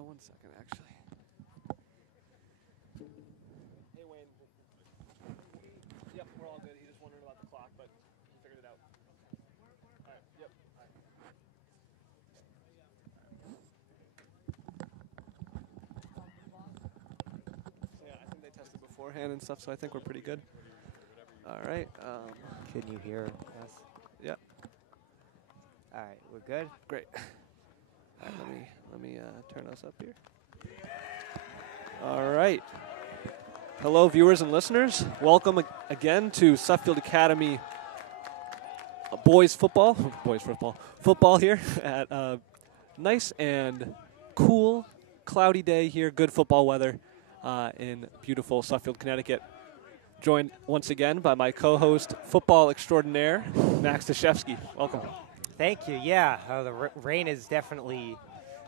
1 second, actually. Hey, Wayne. Yep, we're all good. He just wondered about the clock, but he figured it out. All right, yep. Yeah, I think they tested beforehand and stuff, so I think we're pretty good. All right. Can you hear us? Yeah. All right, we're good. Great. All right, let me turn us up here. All right. Hello, viewers and listeners. Welcome again to Suffield Academy boys football here at a nice and cool, cloudy day here. Good football weather in beautiful Suffield, Connecticut. Joined once again by my co-host, football extraordinaire, Max Dashevsky. Welcome. Thank you. Yeah, the rain is definitely,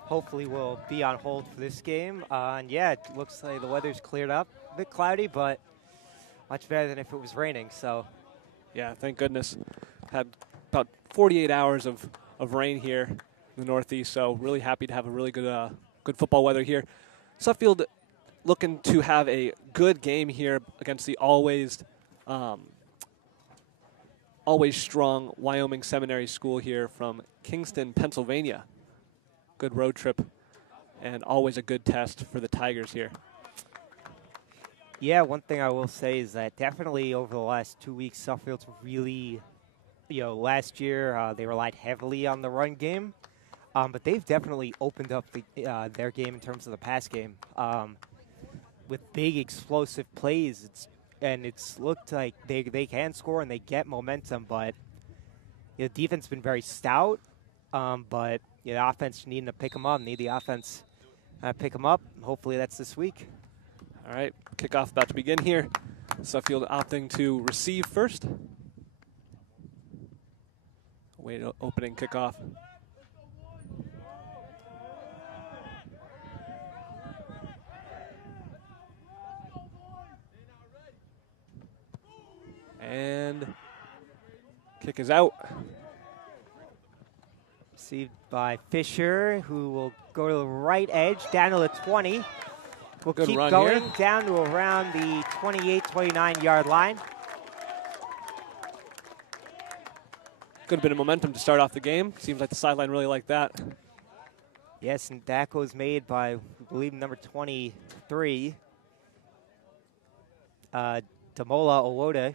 hopefully, will be on hold for this game. And yeah, it looks like the weather's cleared up. A bit cloudy, but much better than if it was raining. So, yeah, thank goodness. Had about 48 hours of rain here in the Northeast, so really happy to have a really good good football weather here. Suffield looking to have a good game here against the always strong Wyoming Seminary school here from Kingston, Pennsylvania. Good road trip and always a good test for the Tigers here. yeah, one thing I will say is that definitely over the last 2 weeks, Suffield's really, last year they relied heavily on the run game, but they've definitely opened up their game in terms of the pass game. With big explosive plays, it's looked like they can score and they get momentum, but the defense has been very stout. But the offense needing to pick them up, need the offense pick them up. Hopefully that's this week. All right, kickoff about to begin here. Suffield opting to receive first. Way to opening kickoff. And kick is out. Received by Fisher, who will go to the right edge, down to the 20. We'll Good keep run going here. down to around the 28, 29-yard line. Good bit of momentum to start off the game. Seems like the sideline really liked that. Yes, and that was made by, I believe, number 23, Damola Owode,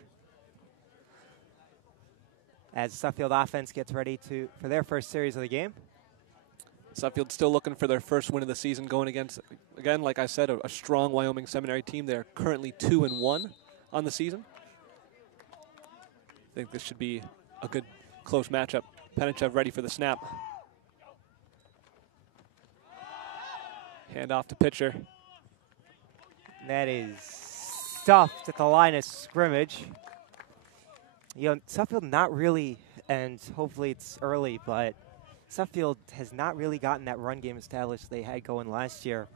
as Suffield offense gets ready for their first series of the game. Suffield still looking for their first win of the season, going against, again, like I said, a strong Wyoming Seminary team. They're currently 2-1 on the season. I think this should be a good, close matchup. Penichev ready for the snap. Hand off to pitcher. That is stuffed at the line of scrimmage. Suffield not really, and hopefully it's early, but Suffield has not really gotten that run game established they had going last year.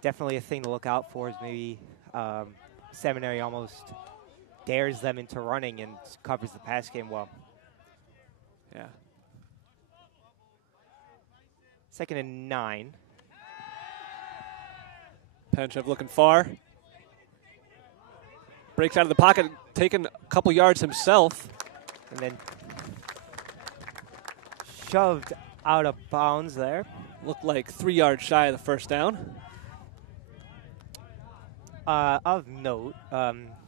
Definitely a thing to look out for is maybe Seminary almost dares them into running and covers the pass game well. Yeah. 2nd and 9. Penichev looking far. Breaks out of the pocket, taking a couple yards himself. And then shoved out of bounds there. Looked like 3 yards shy of the first down. Of note,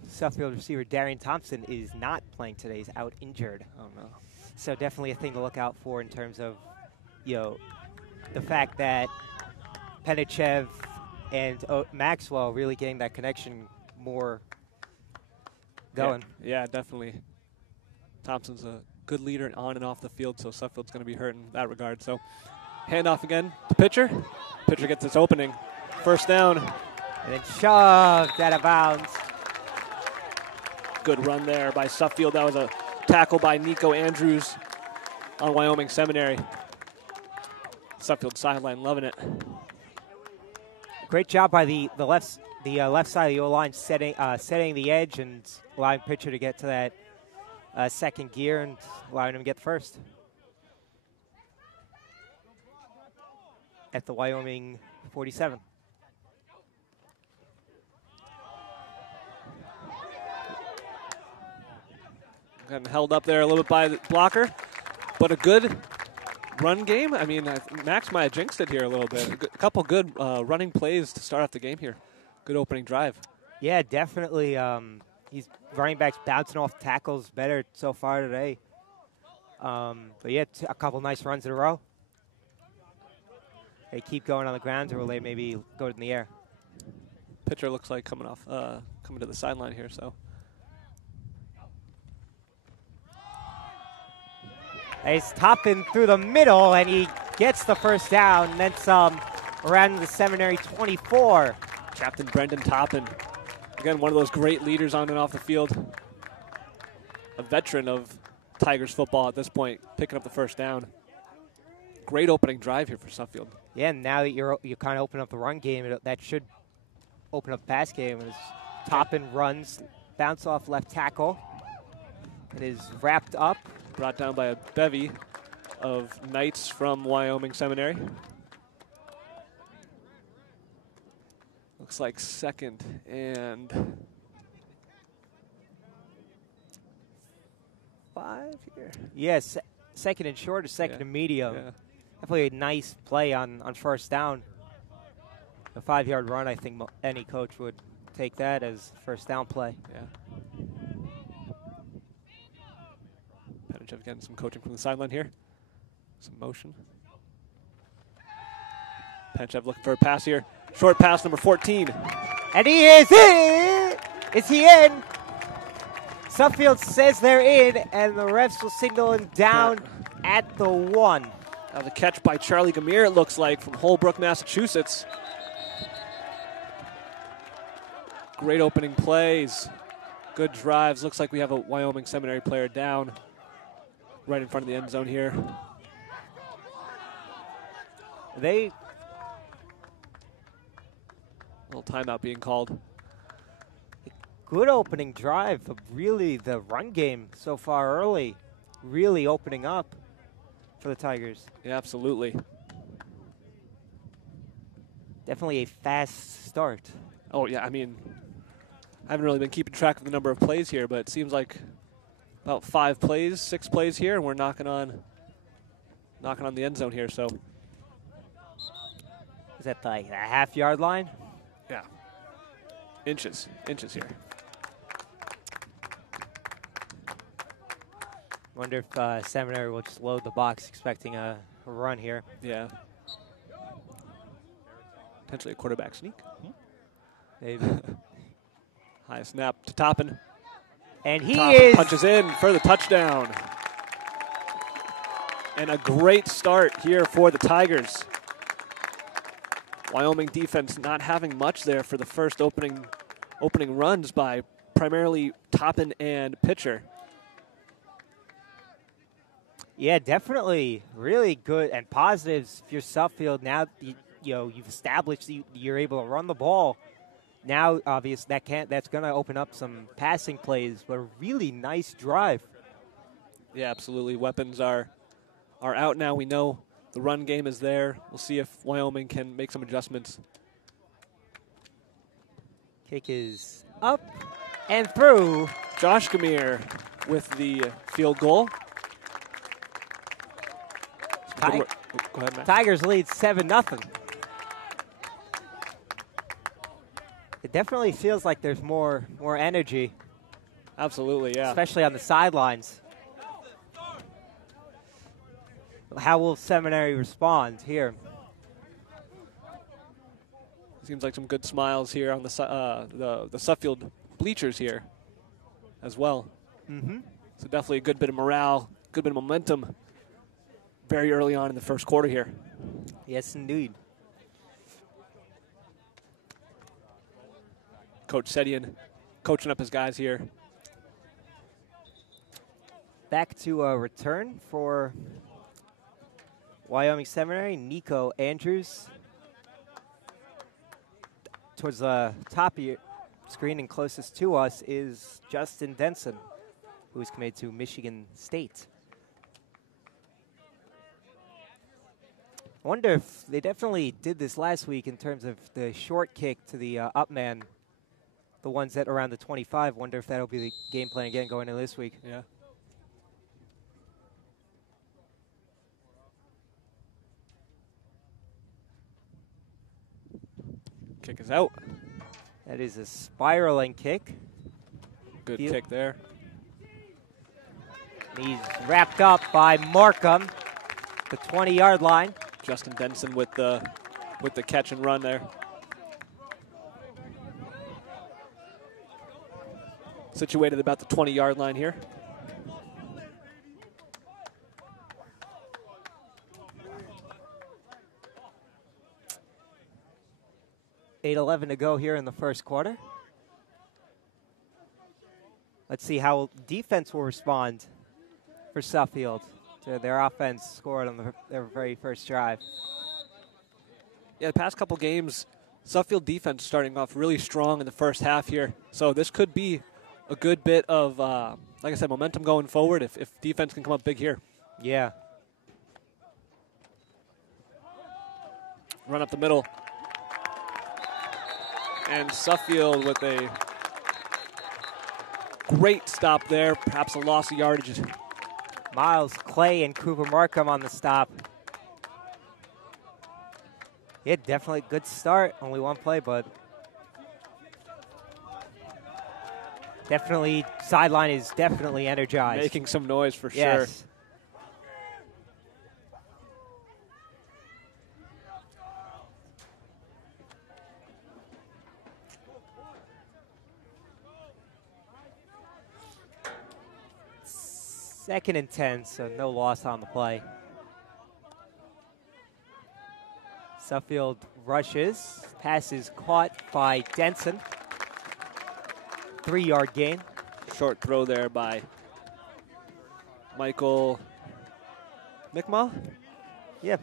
Suffield receiver Darian Thompson is not playing today. He's out injured. Oh, no. So definitely a thing to look out for in terms of, the fact that Penichev and Maxwell really getting that connection more going. Yeah, definitely. Thompson's a good leader on and off the field, so Suffield's going to be hurt in that regard. So handoff again to pitcher. Pitcher gets its opening. First down. And then shoved out of bounds. Good run there by Suffield. That was a tackle by Nico Andrews on Wyoming Seminary. Suffield sideline loving it. Great job by the left side of the O-line setting the edge and allowing pitcher to get to that second gear and allowing him to get the first. at the Wyoming 47. Getting held up there a little bit by the blocker, but a good run game. I mean, Max might have jinxed it here a little bit. A couple good running plays to start off the game here. Good opening drive. Yeah, definitely. He's running backs bouncing off tackles better so far today. But yeah, a couple nice runs in a row. They keep going on the ground, or will they maybe go in the air? Pitcher looks like coming to the sideline here. So. He's topping through the middle, and he gets the first down, and then some around the Seminary 24. Captain Brendan Toppin, again, one of those great leaders on and off the field. A veteran of Tigers football at this point, picking up the first down. Great opening drive here for Suffield. Yeah, and now that you're kind of opening up the run game, that should open up the pass game. As Toppin runs, bounce off left tackle, and is wrapped up. Brought down by a bevy of Knights from Wyoming Seminary. Looks like 2nd and 5 here. Yes, 2nd and short or 2nd and medium. Yeah. Definitely a nice play on first down. A 5-yard run, I think any coach would take that as first down play. Yeah. Penachев getting some coaching from the sideline here. Some motion. Penachев looking for a pass here. Short pass, number 14. And he is in! Is he in? Suffield says they're in, and the refs will signal him down at the 1. Now the catch by Charlie Gamir, it looks like, from Holbrook, Massachusetts. Great opening plays. Good drives. Looks like we have a Wyoming Seminary player down right in front of the end zone here. A little timeout being called. Good opening drive. Really, the run game so far early really opening up for the Tigers. Yeah, absolutely. Definitely a fast start. Oh, yeah, I mean, I haven't really been keeping track of the number of plays here, but it seems like about 5 plays, 6 plays here, and we're knocking on the end zone here. So is that like a half-yard line? Yeah, inches here. Wonder if Seminary will just load the box, expecting a run here. Yeah, potentially a quarterback sneak. Maybe. High snap to Toppin. And he Toppin punches in for the touchdown. And a great start here for the Tigers. Wyoming defense not having much there for the first opening runs by primarily Toppin and Pitcher. Yeah, definitely really good and positives for Suffield. Now you've established you're able to run the ball. Now, obviously, that's going to open up some passing plays, but a really nice drive. Yeah, absolutely. Weapons are out now. We know the run game is there. We'll see if Wyoming can make some adjustments. Kick is up and through. Josh Gamir with the field goal. Go ahead, Matt. Tigers lead 7-0. It definitely feels like there's more energy. Absolutely, yeah. Especially on the sidelines. How will Seminary respond here? Seems like some good smiles here on the Suffield bleachers here as well. Mm-hmm. So definitely a good bit of morale, good bit of momentum very early on in the first quarter here. Yes, indeed. Coach Sedian coaching up his guys here. Back to a return for Wyoming Seminary. Nico Andrews. Towards the top of your screen and closest to us is Justin Denson, who is committed to Michigan State. I wonder if they definitely did this last week in terms of the short kick to the up man, the ones that around the 25. Wonder if that'll be the game plan again going into this week. Yeah. Kick is out. That is a spiraling kick. Good kick there. He's wrapped up by Markham, the 20-yard line. Justin Denson with the catch and run there. Situated about the 20-yard line here. $8:11 to go here in the first quarter. Let's see how defense will respond for Suffield. So their offense scored on their very first drive. Yeah, the past couple games, Suffield defense starting off really strong in the first half here. So this could be a good bit of, like I said, momentum going forward if defense can come up big here. Yeah. Run up the middle. And Suffield with a great stop there, perhaps a loss of yardage. Miles Clay and Cooper Markham on the stop. Yeah, definitely good start. Only one play, but definitely sideline is definitely energized. Making some noise for sure. Yes. Second and 10, so no loss on the play. Suffield rushes. Pass is caught by Denson. 3-yard gain. Short throw there by Michael Mickmal. Yep.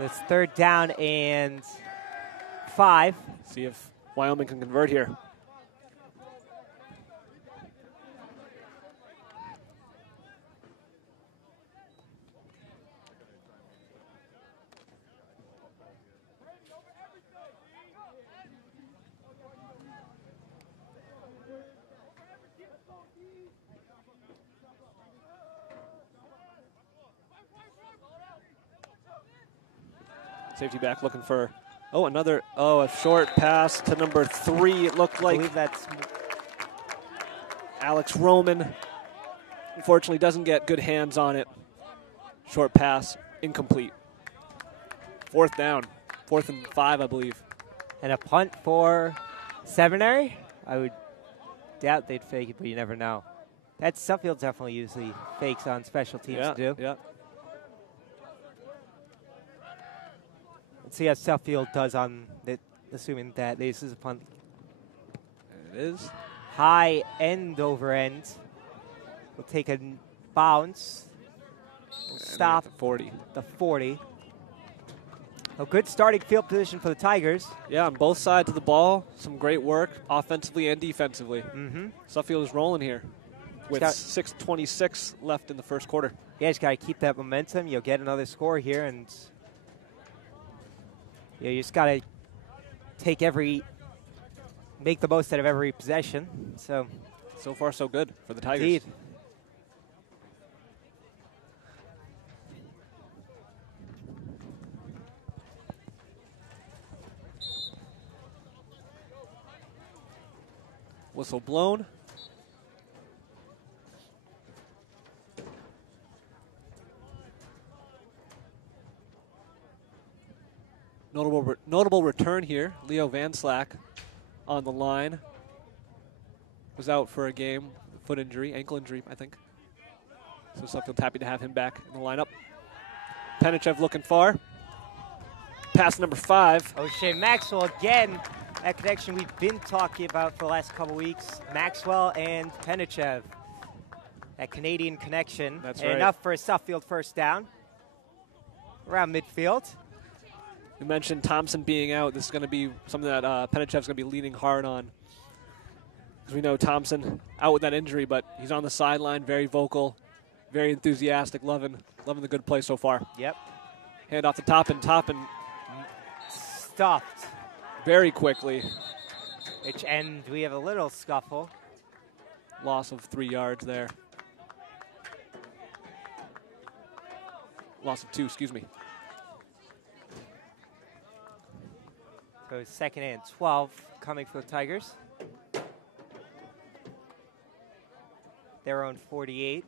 It's 3rd down and 5. See if Wyoming can convert here. Safety back looking for, a short pass to number 3. It looked like I believe that's Alex Roman. Unfortunately, doesn't get good hands on it. Short pass, incomplete. 4th down, 4th and 5, I believe. and a punt for Seminary. I would doubt they'd fake it, but you never know. That's Suffield definitely usually fakes on special teams to do. Yeah. Let's see how Suffield does on it, assuming that this is a punt. It is. High end over end. We'll take a bounce. We'll stop the 40. The 40. A good starting field position for the Tigers. Yeah, on both sides of the ball, some great work offensively and defensively. Mm-hmm. Suffield is rolling here with 6:26 left in the first quarter. Yeah, just got to keep that momentum. You'll get another score here, and you just got to make the most out of every possession. So far, so good for the Tigers. Indeed. Whistle blown. Notable return here. Leo Van Slack on the line. Was out for a game, foot injury, ankle injury, I think. So Suffield's happy to have him back in the lineup. Penichev looking far. Pass number 5. O'Shea Maxwell again. That connection we've been talking about for the last couple weeks. Maxwell and Penichev. That Canadian connection. That's right. right. Enough for a Suffield first down. Around midfield. We mentioned Thompson being out. This is going to be something that Penichev's going to be leaning hard on. Because we know Thompson out with that injury, but he's on the sideline, very vocal, Very enthusiastic, loving the good play so far. Yep. Hand off the top and Stuffed. very quickly. And we have a little scuffle. Loss of 3 yards there. Loss of 2, excuse me. So 2nd and 12 coming for the Tigers. Their own 48.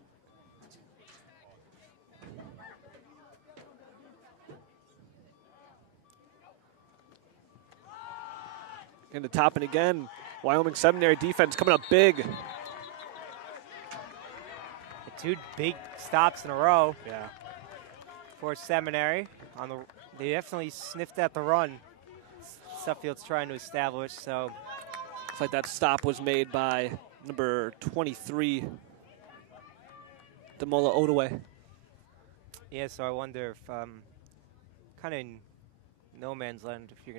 Into top and again. Wyoming Seminary defense coming up big. The 2 big stops in a row. Yeah. For Seminary. They definitely sniffed at the run. Suffield's trying to establish, so. Looks like that stop was made by number 23, Demola Odaway. Yeah, so I wonder if, kind of in no man's land, if you're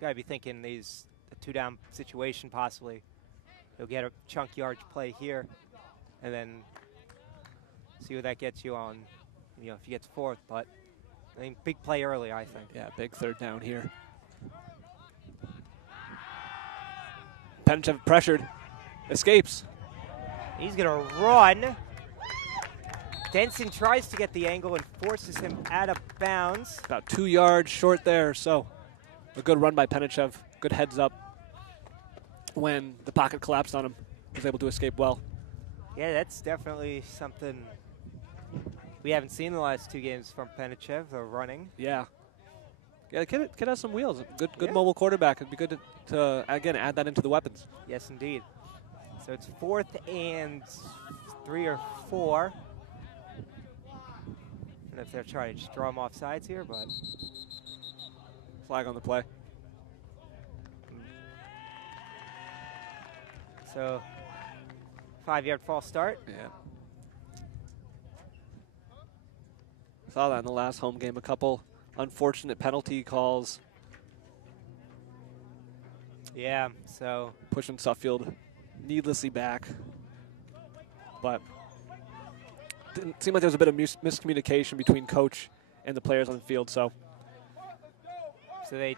gotta be thinking these a 2-down situation possibly. You'll get a chunk yardage play here, and then see what that gets you on, if you get to 4th. But I mean, big play early, I think. Yeah, big 3rd down here. Penchev pressured, escapes. He's gonna run. Denson tries to get the angle and forces him out of bounds. About 2 yards short there, so a good run by Penchev. Good heads up when the pocket collapsed on him. He was able to escape well. Yeah, that's definitely something we haven't seen the last 2 games from Penchev, the running. Yeah. Yeah, the kid has some wheels. Good Yeah. mobile quarterback. It'd be good to again, add that into the weapons. Yes, indeed. So it's 4th and 3 or 4. I don't know if they're trying to just draw him off sides here, but. Flag on the play. So 5-yard false start. Yeah. Saw that in the last home game. A couple unfortunate penalty calls. Yeah, so. Pushing Suffield needlessly back. But didn't seem like there was a bit of miscommunication between coach and the players on the field, so. So they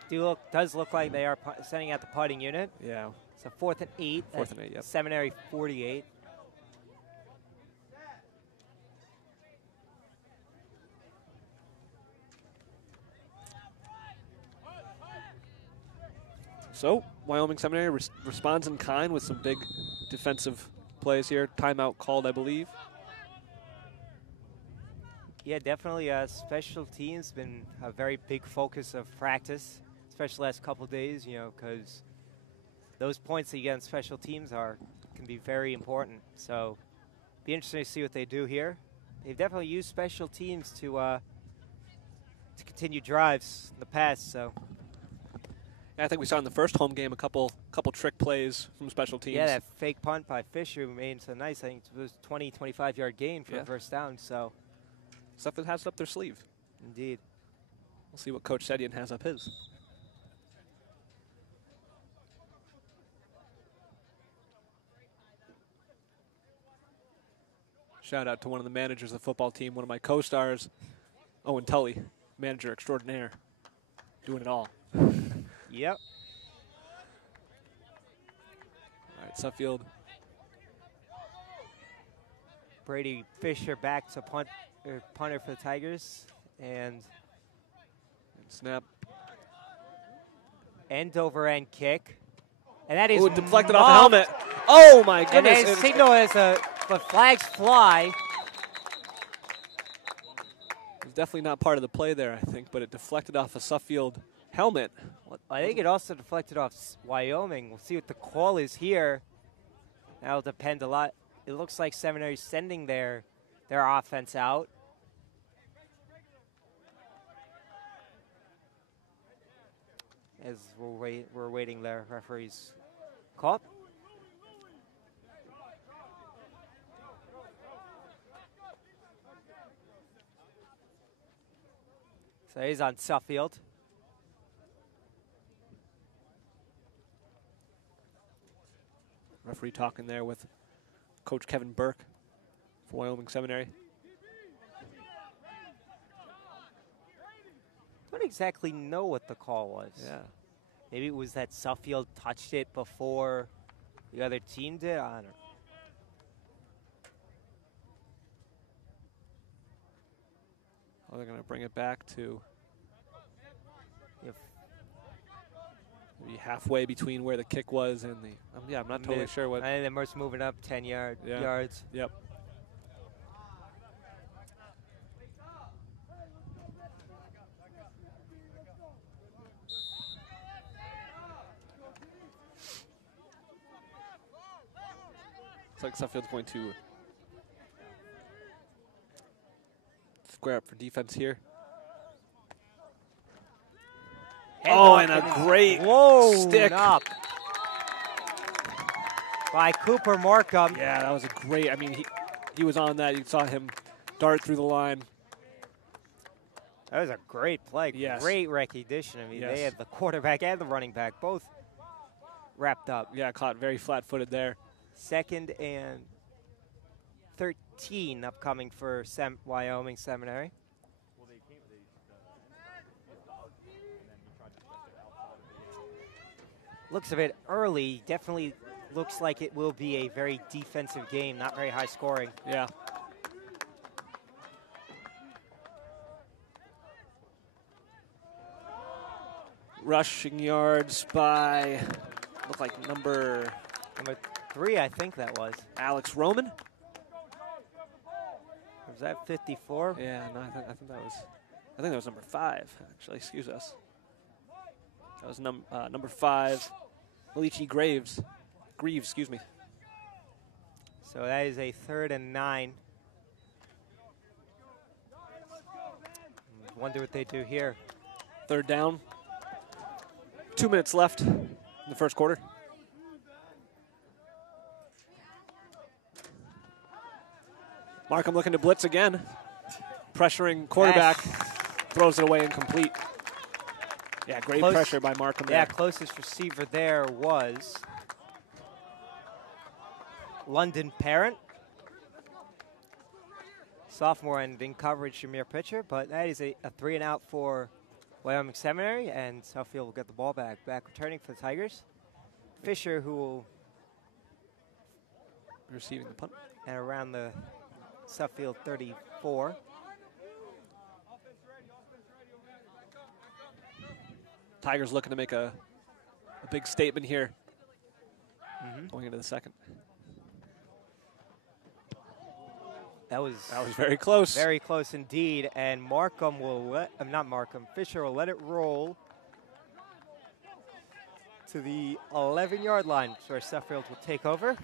does look like they are sending out the putting unit. Yeah. So 4th and 8. 4th and 8, yep. Seminary 48. So Wyoming Seminary responds in kind with some big defensive plays here. Timeout called, I believe. Yeah, definitely special teams been a very big focus of practice, especially the last couple of days, because those points that you get in special teams can be very important. So be interesting to see what they do here. They've definitely used special teams to continue drives in the past. So Yeah, I think we saw in the first home game a couple trick plays from special teams. yeah, that fake punt by Fisher made so nice. I think it was 20, 25-yard gain for the first down. So Stuff that has up their sleeve. indeed. We'll see what Coach Sedian has up his. Shout out to one of the managers of the football team, one of my co-stars, Owen Tully, manager extraordinaire, doing it all. Yep. All right, Suffield. Brady Fisher back to punter for the Tigers, and Snap. end over end kick, and that is deflected off the helmet. Oh my And goodness! then signal as the flags fly. It was definitely not part of the play there, I think, but it deflected off a Suffield helmet. I think it also deflected off Wyoming. We'll see what the call is here. That'll depend a lot. It looks like Seminary's sending their offense out. As we're waiting the referee's call. So he's on Suffield. Referee talking there with Coach Kevin Burke for Wyoming Seminary. exactly know what the call was. Yeah. Maybe it was that Suffield touched it before the other team did. I don't know. Oh, they're going to bring it back to maybe halfway between where the kick was and the. Yeah, I'm not totally sure what. And then Merce moving up 10 yards. Yep. Looks like Suffield's going to square up for defense here. And a great stick up by Cooper Markham. Yeah, that was a great. I mean, he was on that. You saw him dart through the line. That was a great play. Yes. Great recognition. I mean, they had the quarterback and the running back both wrapped up. Yeah, caught very flat-footed there. 2nd and 13 upcoming for Wyoming Seminary. Looks a bit early. Definitely looks like it will be a very defensive game, not very high scoring. Yeah. Rushing yards by, look like number 3, I think that was. Alex Roman. Was that 54? Yeah, no, I think that was number 5, actually, excuse us. That was number 5, Malichi Greaves, excuse me. So that is a 3rd and 9. Wonder what they do here. 3rd down. 2 minutes left in the first quarter. Markham looking to blitz again. Pressuring quarterback. Throws it away incomplete. Yeah, great pressure by Markham there. Yeah, closest receiver there was London Parent. Sophomore and in coverage, Shamir Pitcher, but that is a 3-and-out for Wyoming Seminary, and Suffield will get the ball back. Back returning for the Tigers. Fisher, who will receiving the punt. And around the Suffield 34. Tigers looking to make a big statement here. Going into the second. That was very close. Very close indeed. And Markham will Fisher will let it roll to the 11-yard line, where Suffield will take over.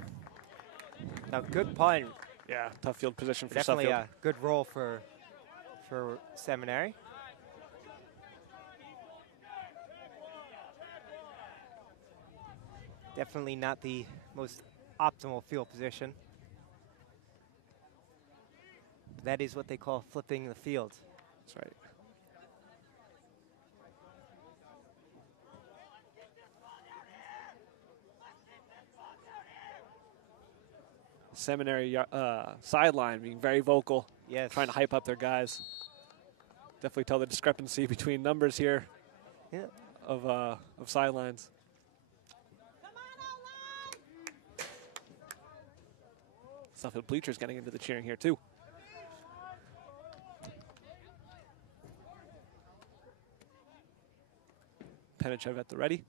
Now, good punt. Yeah, tough field position for Definitely Suffield. A good roll for Seminary. Definitely not the most optimal field position. That is what they call flipping the field. That's right. Seminary sideline being very vocal. Yes. Trying to hype up their guys. Definitely tell the discrepancy between numbers here. Yeah. Of sidelines. Suffield bleachers getting into the cheering here too. Penichev at the ready.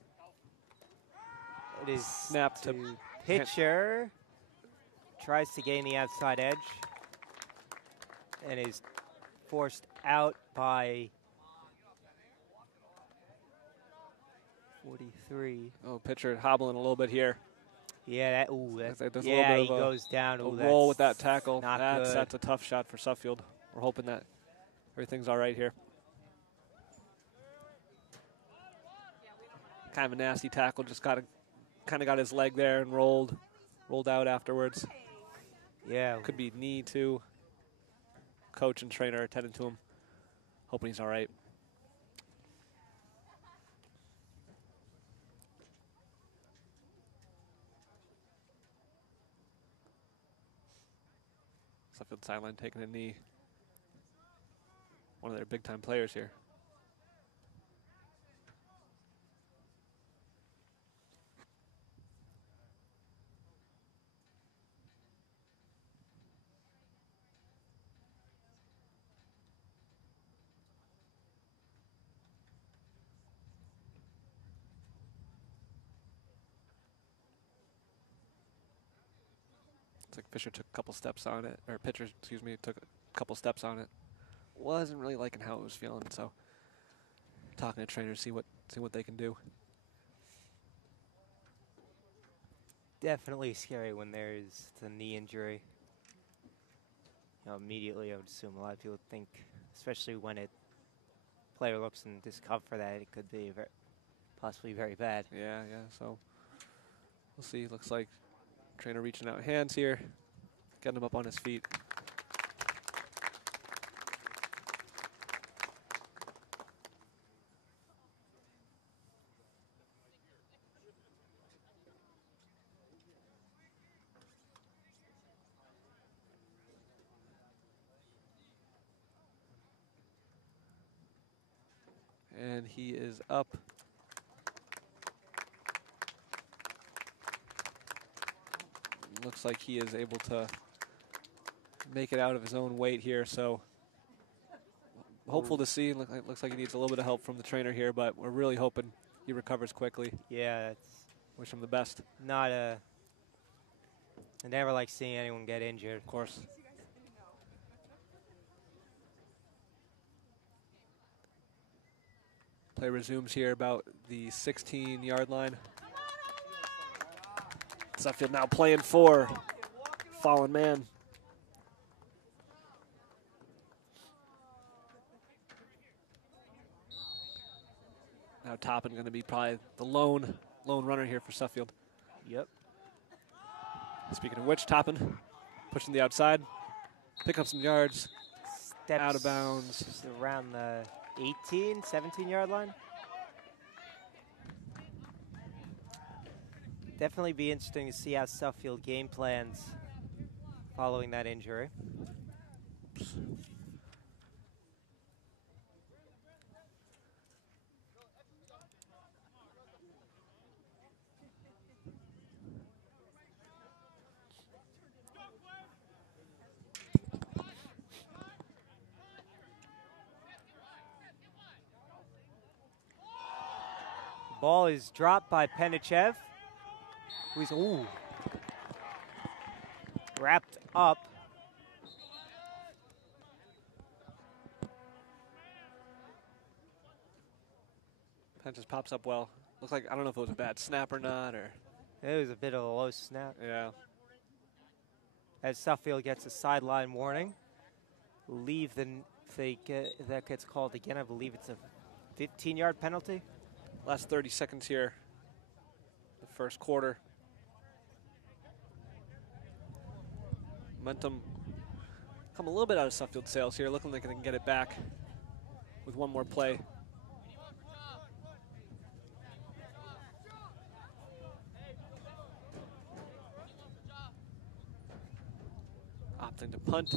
It is snap to Pitcher. Tries to gain the outside edge and is forced out by 43. Oh, Pitcher hobbling a little bit here. Yeah, he goes down. A roll with that tackle. That's a tough shot for Suffield. We're hoping that everything's all right here. Kind of a nasty tackle. Just kind of got his leg there and rolled out afterwards. Yeah. Could be knee too. Coach and trainer attending to him. Hoping he's all right. Suffield sideline taking a knee. One of their big-time players here. It's like Fisher took a couple steps on it, or pitcher, excuse me, took a couple steps on it. Wasn't really liking how it was feeling, so talking to trainers, see what they can do. Definitely scary when there's the knee injury. Immediately I would assume a lot of people think, especially when player looks in discomfort, that it could be possibly very bad. Yeah. So we'll see. Looks like trainer reaching out hands here, getting him up on his feet. And he is up. Looks like he is able to make it out of his own weight here, so hopeful to see. Looks like he needs a little bit of help from the trainer here, but we're really hoping he recovers quickly. Yeah, wish him the best. I never like seeing anyone get injured. Of course. Play resumes here about the 16-yard line. Suffield now playing for fallen man. Now Toppin going to be probably the lone runner here for Suffield. Yep. Speaking of which, Toppin pushing the outside, pick up some yards, Steps out of bounds. Around the 18, 17-yard line. Definitely be interesting to see how Suffield game plans following that injury. Ball is dropped by Penichev, who's wrapped up. That just pops up well. Looks like, I don't know if it was a bad snap or not, or. It was a bit of a low snap. Yeah. As Suffield gets a sideline warning. That gets called again. I believe it's a 15-yard penalty. Last 30 seconds here, the first quarter. Momentum come a little bit out of Suffield sails here, looking like they can get it back with one more play. Opting to punt.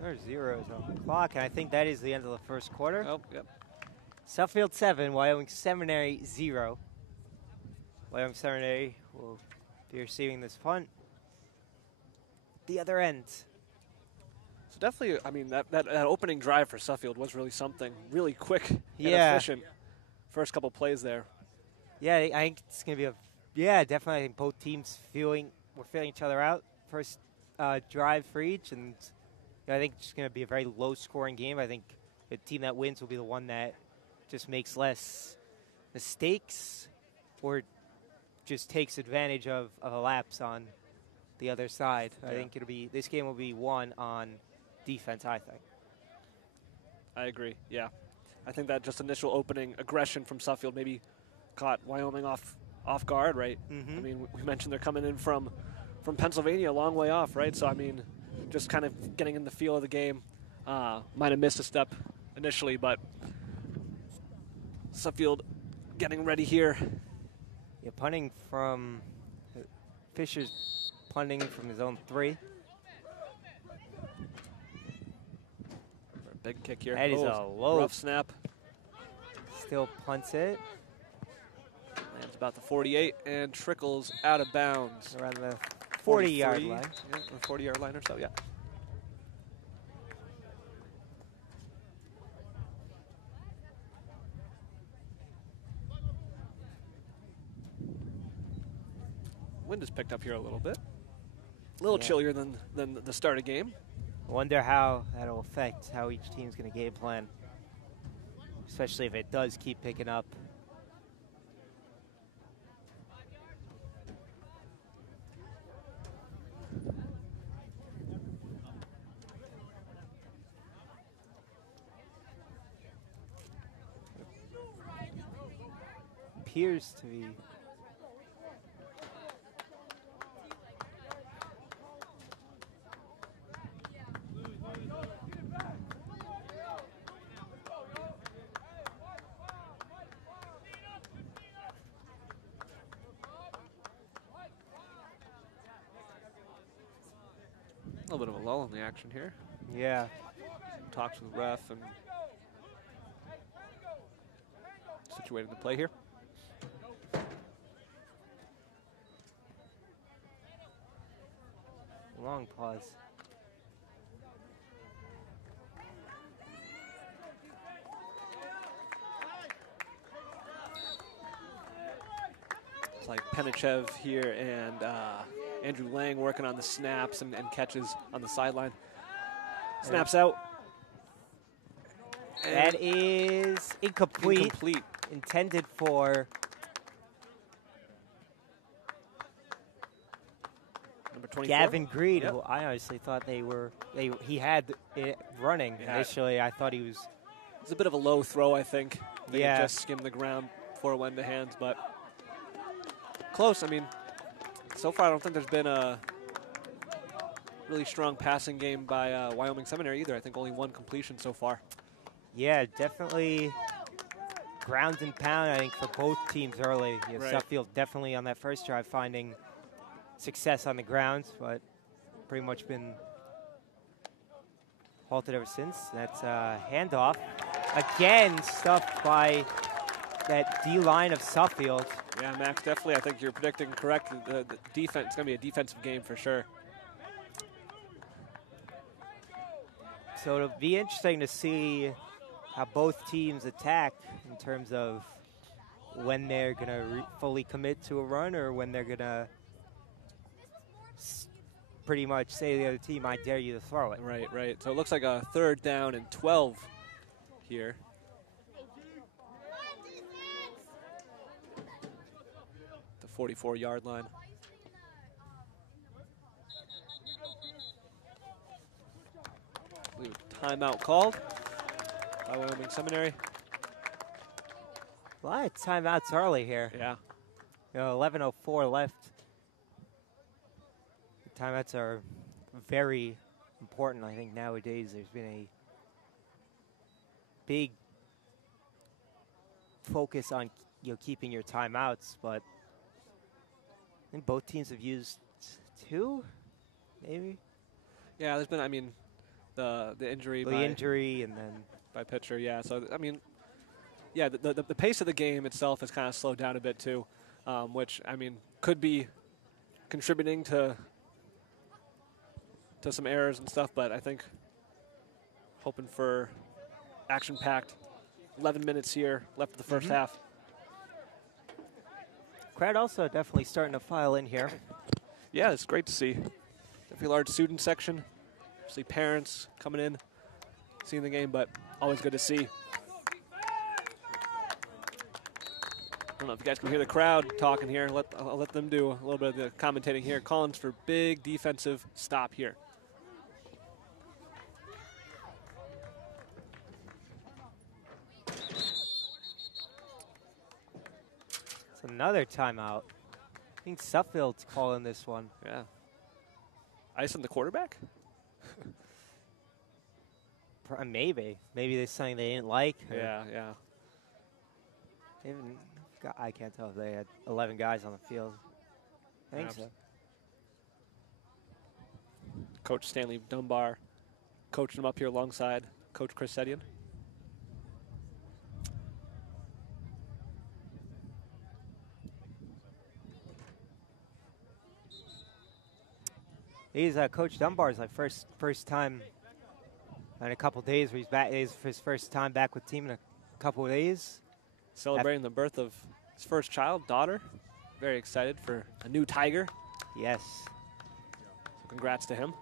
There's zeros on the clock, and I think that is the end of the first quarter. Oh, yep. Suffield 7, Wyoming Seminary 0. Wyoming Seminary will be receiving this punt. The other end. So definitely, I mean, that opening drive for Suffield was really something. Really quick and efficient. First couple plays there. Yeah, I think it's going to be definitely. I think both teams we're feeling each other out. First drive for each, and I think it's going to be a very low-scoring game. I think the team that wins will be the one that just makes less mistakes or just takes advantage of a lapse on the other side. Yeah. I think this game will be won on defense, I think. I agree, yeah. I think that just initial opening aggression from Suffield maybe caught Wyoming off guard, right? Mm-hmm. I mean, we mentioned they're coming in from Pennsylvania, a long way off, right? So, I mean, just kind of getting in the feel of the game. Might have missed a step initially, but Suffield getting ready here. Yeah, punting from Fisher's punting from his own 3. Big kick here. That is a low. Rough snap. Still punts it. Lands about the 48 and trickles out of bounds. Around the 40-yard line. Yeah, the 40-yard line or so, yeah. Wind has picked up here a little bit. A little chillier than the start of game. I wonder how that'll affect how each team's going to game plan, especially if it does keep picking up. Appears to be A little bit of a lull in the action here. Yeah. Talks with the ref and situating the play here. Long pause. It's like Penichev here and Andrew Lang working on the snaps and catches on the sideline. Snaps out. That is incomplete. Incomplete. Intended for Number 24. Gavin Greed, Yep. who I honestly thought he had it running. Yeah. Initially, I thought he was. It's a bit of a low throw, I think. They Yeah. just skimmed the ground before it went into hands, but close. I mean, so far I don't think there's been a really strong passing game by Wyoming Seminary either. I think only one completion so far. Yeah, definitely ground and pound, I think, for both teams early. Yeah, Right. Suffield definitely on that first drive finding success on the ground, but pretty much been halted ever since. That's a handoff. Again, stuffed by that D-line of Suffield. Yeah, Max, definitely. I think you're predicting correct. The defense, it's going to be a defensive game for sure. So it'll be interesting to see how both teams attack in terms of when they're going to fully commit to a run or when they're going to pretty much say to the other team, I dare you to throw it. Right, right. So it looks like a 3rd down and 12 here. The 44-yard line. I believe a timeout called by Wyoming Seminary. A lot of timeouts early here. Yeah. 11:04 left. The timeouts are very important. I think nowadays there's been a big focus on keeping your timeouts, but I think both teams have used 2, maybe. Yeah, there's been, I mean, the injury. The by, injury and then by pitcher, yeah. So, I mean, yeah, the pace of the game itself has kind of slowed down a bit too, which, I mean, could be contributing to some errors and stuff, but I think hoping for action-packed 11 minutes here left of the first half. crowd also definitely starting to file in here. Yeah, it's great to see. Definitely a large student section. See parents coming in, seeing the game, but always good to see. I don't know if you guys can hear the crowd talking here. I'll let them do a little bit of the commentating here. Collins for big defensive stop here. It's another timeout. I think Suffield's calling this one. Yeah. Icing the quarterback? Maybe. Maybe there's something they didn't like. Yeah. I can't tell if they had 11 guys on the field. I think so. Coach Stanley Dunbar coaching him up here alongside Coach Chris Sedian. He's Coach Dunbar's like first time in a couple days. Where he's back. It's his first time back with team in a couple of days. Celebrating the birth of his first child, daughter. Very excited for a new Tiger. Yes. Congrats to him.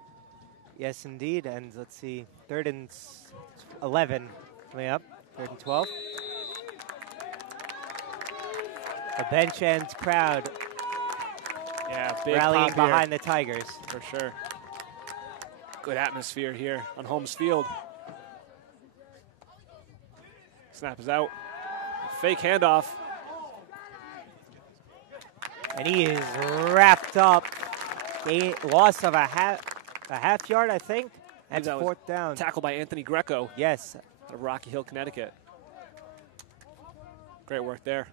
Yes, indeed. And let's see, 3rd and 11 coming up. 3rd and 12. The bench and crowd Yeah, big rallying pop here, behind the Tigers. for sure. Good atmosphere here on Holmes Field. Snap is out. Fake handoff. And he is wrapped up. Loss of a half yard, I think. That's That was 4th down. Tackled by Anthony Greco Yes. out of Rocky Hill, Connecticut. Great work there.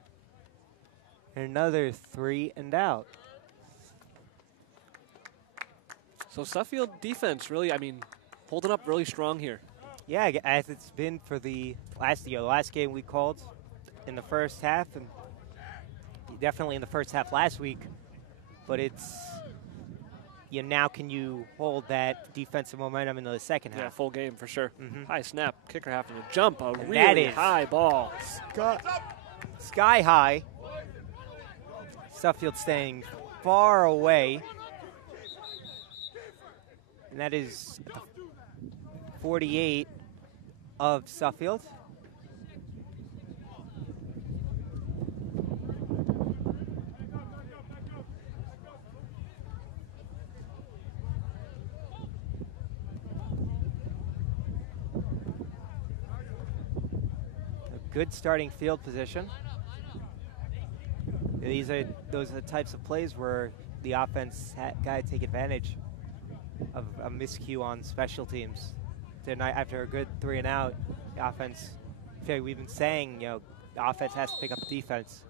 And another 3 and out. So Suffield defense really, holding up really strong here. Yeah, as it's been for the last game we called in the first half, and definitely in the first half last week. But it's, now can you hold that defensive momentum into the second half? Yeah, full game for sure. Mhm. High snap, kicker having to jump, a And really that is high ball. Sky high. Suffield staying far away. And that is 48 of Suffield. A good starting field position. Those are the types of plays where the offense got to take advantage of a miscue on special teams. Tonight, after a good 3 and out, the offense, I feel like we've been saying, the offense has to pick up defense.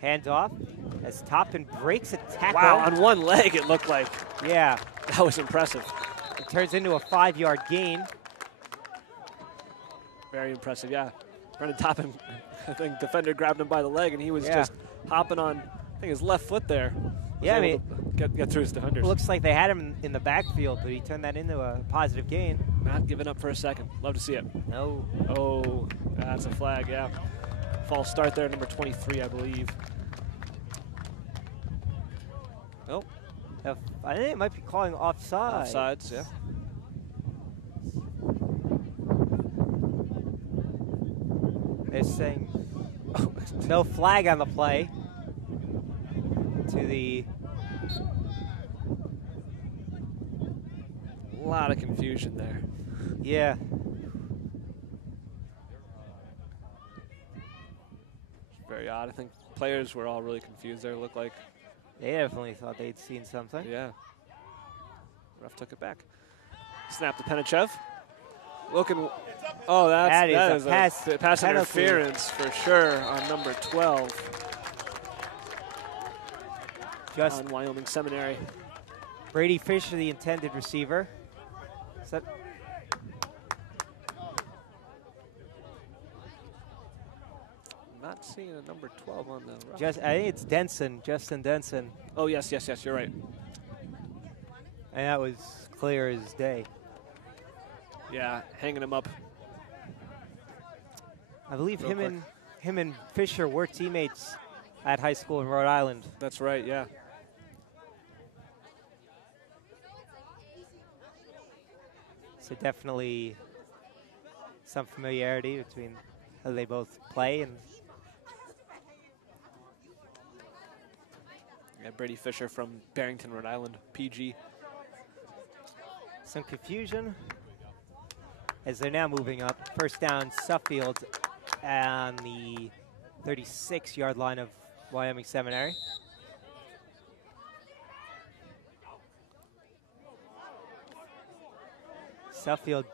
Hands off as Toppin breaks a tackle. Wow, on one leg it looked like. Yeah. That was impressive. It turns into a 5-yard gain. Very impressive, yeah. Brendan Toppin, I think defender grabbed him by the leg, and he was just hopping on, I think, his left foot there. Yeah, I mean, get through his defenders. Looks like they had him in the backfield, but he turned that into a positive gain. Not giving up for a second. Love to see it. No. Oh, that's a flag, yeah. False start there, number 23, I believe. Oh. I think it might be calling offside. Offsides, yeah. They're saying no flag on the play to the... A lot of confusion there. Yeah. Very odd. I think players were all really confused there. It looked like. They definitely thought they'd seen something. Yeah. Ref took it back. Snap to Penichev. Looking. Oh, that is a pass interference for sure on number 12. Just on Wyoming Seminary. Brady Fisher, the intended receiver. Not seeing a number 12 on the route. I think it's Denson, Justin Denson. Oh, yes, you're right. And that was clear as day. Yeah, hanging him up. I believe him and Fisher were teammates at high school in Rhode Island. That's right, yeah. So definitely some familiarity between how they both play. And yeah, Brady Fisher from Barrington, Rhode Island, PG. Some confusion as they're now moving up. First down, Suffield on the 36-yard line of Wyoming Seminary. Suffield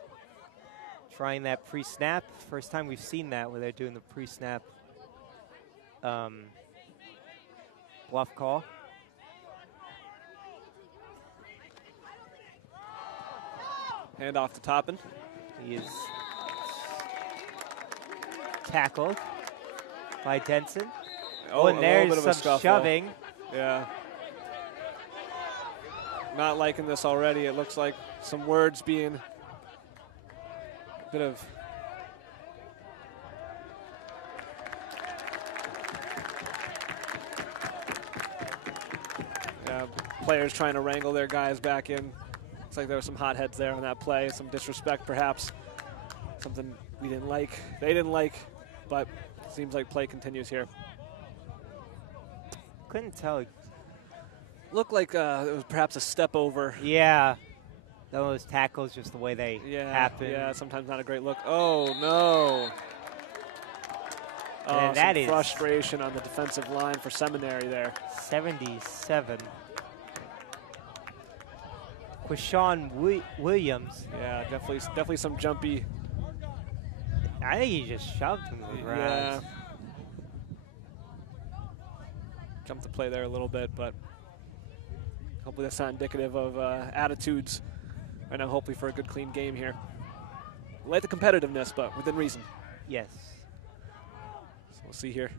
trying that pre-snap. First time we've seen that where they're doing the pre-snap bluff call. Hand off to Toppin. He is tackled by Denson. Oh, and there's some shoving. Yeah. Not liking this already. It looks like some words being Bit of players trying to wrangle their guys back in. Looks like there were some hot heads there on that play, some disrespect perhaps, something we didn't like, they didn't like, but it seems like play continues here. Couldn't tell. Looked like it was perhaps a step over. Yeah. Those tackles, just the way they happen. Yeah, sometimes not a great look. Oh, no. Oh, that is frustration on the defensive line for Seminary there. 77. Quishon Williams. Yeah, definitely some jumpy. I think he just shoved him to the ground. Yeah. Jumped the play there a little bit, but hopefully that's not indicative of attitudes right now, hopefully for a good, clean game here. Like the competitiveness, but within reason. Yes. So we'll see here.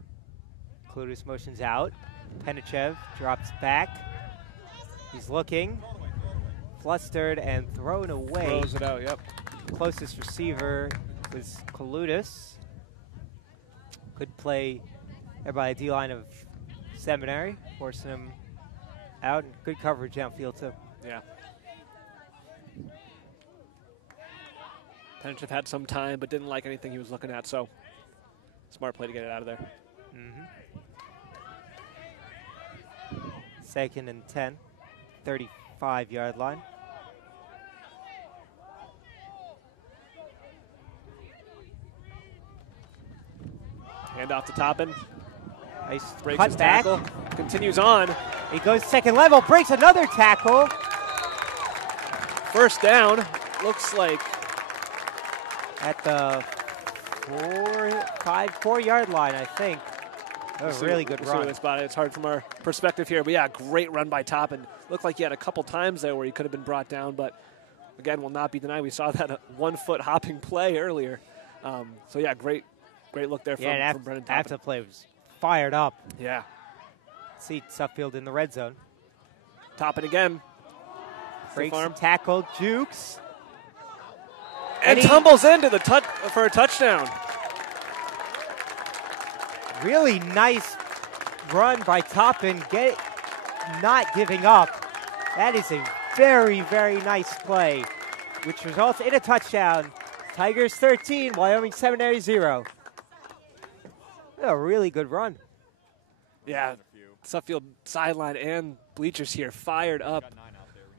Clutis motions out. Penichev drops back. He's looking. Flustered and thrown away. Throws it out, yep. Closest receiver was Clutis. Good play there by the D-line of Seminary, forcing him out. And good coverage downfield, too. Yeah. Penichev had some time, but didn't like anything he was looking at, so smart play to get it out of there. Second and 10, 35-yard line. Hand off to Toppin. Nice Breaks cut his back. tackle. Continues on. He goes second level, breaks another tackle. First down. Looks like At the 4-yard line, I think. That was a really good we'll see where run. they spot it. It's hard from our perspective here, but yeah, great run by Toppin. Looked like he had a couple times there where he could have been brought down, but again, will not be denied. We saw that 1-foot hopping play earlier. So yeah, great look there from Brendan Toppin. After the play was fired up. Yeah. See Suffield in the red zone. Toppin again. Breaks Stiff arm. the tackle, jukes. And tumbles into the for a touchdown. Really nice run by Toppin, not giving up. That is a very, very nice play, which results in a touchdown. Tigers 13, Wyoming Seminary 0. A really good run. Yeah, Suffield sideline and bleachers here fired up.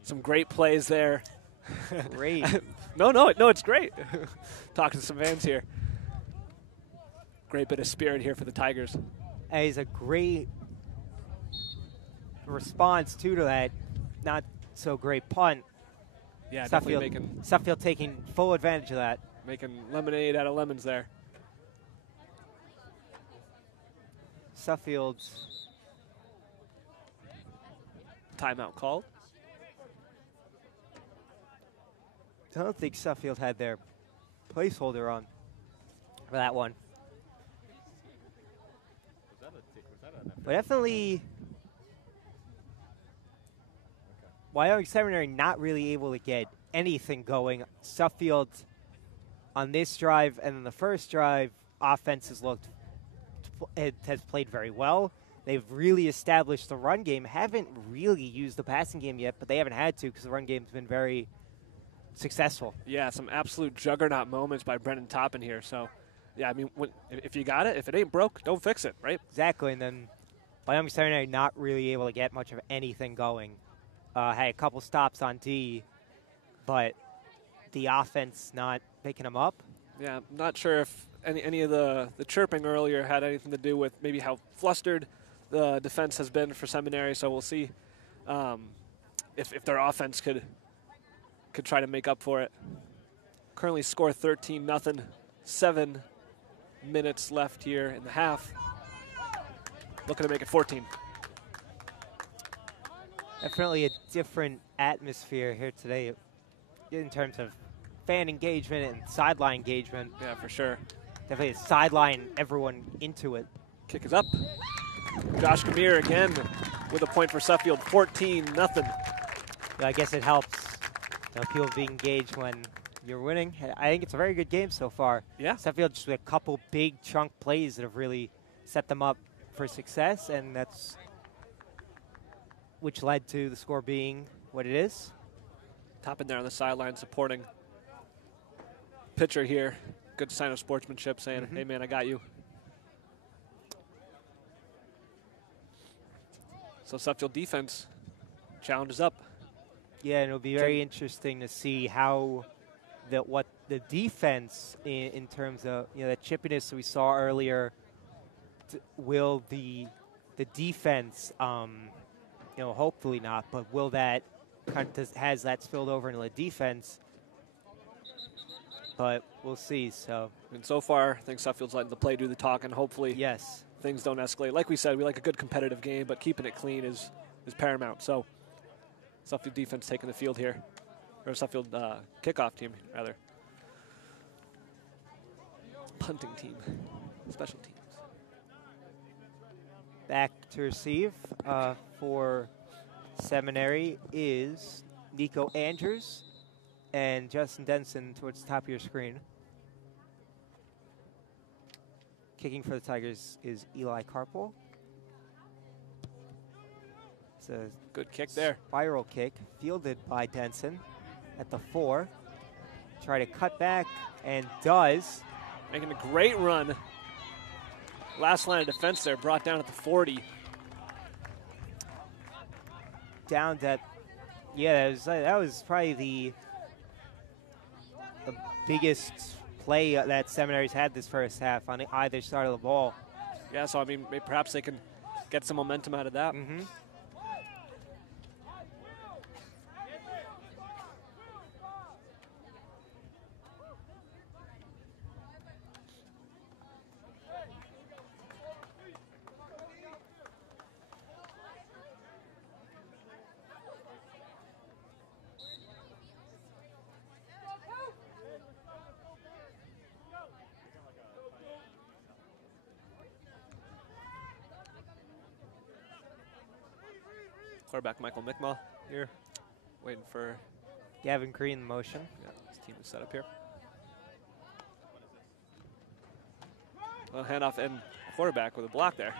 Some great plays there. Great. No, it's great. Talking to some fans here. Great bit of spirit here for the Tigers. And he's a great response to that not so great punt. Yeah, definitely Suffield taking full advantage of that. making lemonade out of lemons there. Suffield's Timeout called. I don't think Suffield had their placeholder on for that one. But definitely Wyoming Seminary not really able to get anything going. Suffield on this drive and then the first drive, offense has played very well. They've really established the run game. Haven't really used the passing game yet, but they haven't had to because the run game's been very successful. Yeah, some absolute juggernaut moments by Brendan Toppin here. So, yeah, I mean, if you got it, if it ain't broke, don't fix it, right? Exactly, and then Wyoming Seminary not really able to get much of anything going. Had a couple stops on D, but the offense not picking them up. Yeah, I'm not sure if any of the chirping earlier had anything to do with maybe how flustered the defense has been for Seminary. So we'll see if their offense could try to make up for it. Currently score 13-0. 7 minutes left here in the half. Looking to make it 14. Definitely a different atmosphere here today in terms of fan engagement and sideline engagement. Yeah, for sure. Definitely sideline everyone into it. Kick is up. Josh Kamir again with a point for Suffield, 14-0. I guess it helps people be engaged when you're winning. I think it's a very good game so far. Yeah. Suffield just with a couple big chunk plays that have really set them up for success, and that's which led to the score being what it is. Topping there on the sideline, supporting pitcher here. Good sign of sportsmanship, saying, hey, man, I got you. So Suffield defense challenges up. Yeah, and it'll be very interesting to see how what the defense in terms of that chippiness that we saw earlier. Will the defense, hopefully not, but will that has that spilled over into the defense? But we'll see. So, and so far, I think Suffield's letting the play do the talking. Hopefully, yes, things don't escalate. Like we said, we like a good competitive game, but keeping it clean is paramount. So, Suffield defense taking the field here, or Suffield kickoff team rather. Punting team, special teams. Back to receive for Seminary is Nico Andrews and Justin Denson towards the top of your screen. Kicking for the Tigers is Eli Carpel. It's a good kick there. Spiral kick fielded by Denson at the 4. Try to cut back and does. Making a great run. Last line of defense there, brought down at the 40. Down that, yeah, that was probably the biggest play that Seminary's had this first half on either side of the ball. Yeah, so I mean, perhaps they can get some momentum out of that. Quarterback Michael Mickma here, waiting for Gavin Green in motion. Yeah, his team is set up here. Well, handoff and quarterback with a block there.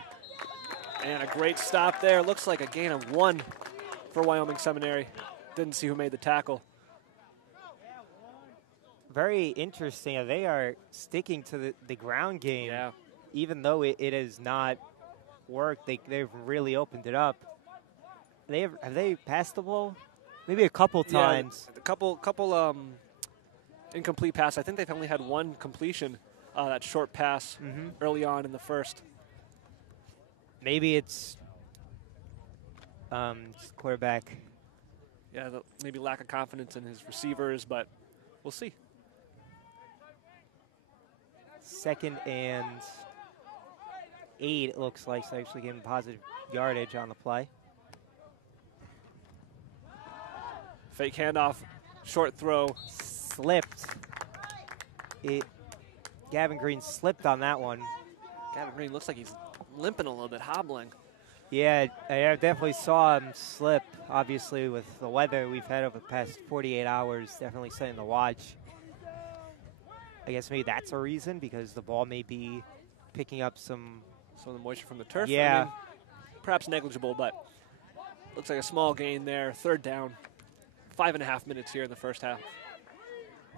And a great stop there. Looks like a gain of 1 for Wyoming Seminary. Didn't see who made the tackle. Very interesting. They are sticking to the ground game. Yeah. Even though it has not worked, they've really opened it up. Have they passed the ball? Maybe a couple times. Yeah, a couple incomplete passes. I think they've only had 1 completion, that short pass early on in the first. Maybe it's quarterback. Yeah, maybe lack of confidence in his receivers, but we'll see. 2nd and 8, it looks like. So actually getting positive yardage on the play. Fake handoff, short throw. Slipped. Gavin Green slipped on that one. Gavin Green looks like he's limping a little bit, hobbling. Yeah, I definitely saw him slip. Obviously, with the weather we've had over the past 48 hours, definitely something to watch. I guess maybe that's a reason, because the ball may be picking up some of the moisture from the turf. Yeah. I mean, perhaps negligible, but looks like a small gain there. 3rd down. 5.5 minutes here in the first half.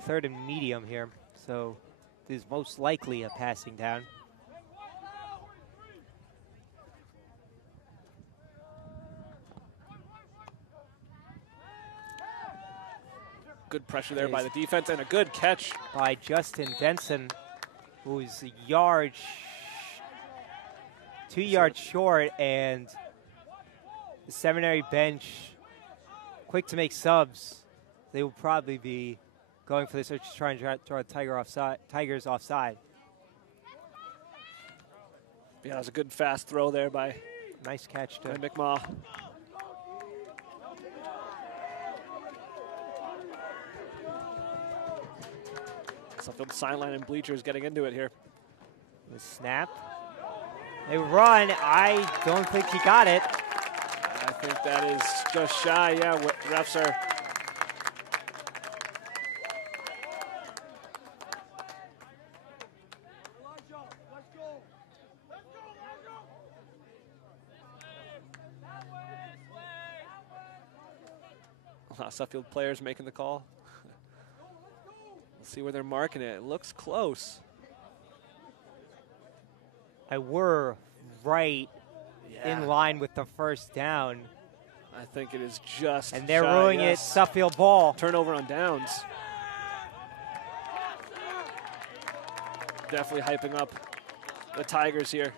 3rd and medium here, so this is most likely a passing down. Good pressure there by the defense, and a good catch by Justin Denson, who's 2 yards short, and the Seminary bench quick to make subs. They will probably be going for this, or just trying to draw the Tigers offside. Yeah, that was a good fast throw there by nice catch to Mickma. Suffield sideline and bleachers getting into it here. The snap. They run. I don't think he got it. I think that is just shy. Yeah, refs are Suffield players making the call. Let's see where they're marking it. It looks close. We're right in line with the first down. I think it is just And they're shy, ruling yes. it Suffield ball. Turnover on downs. Definitely hyping up the Tigers here.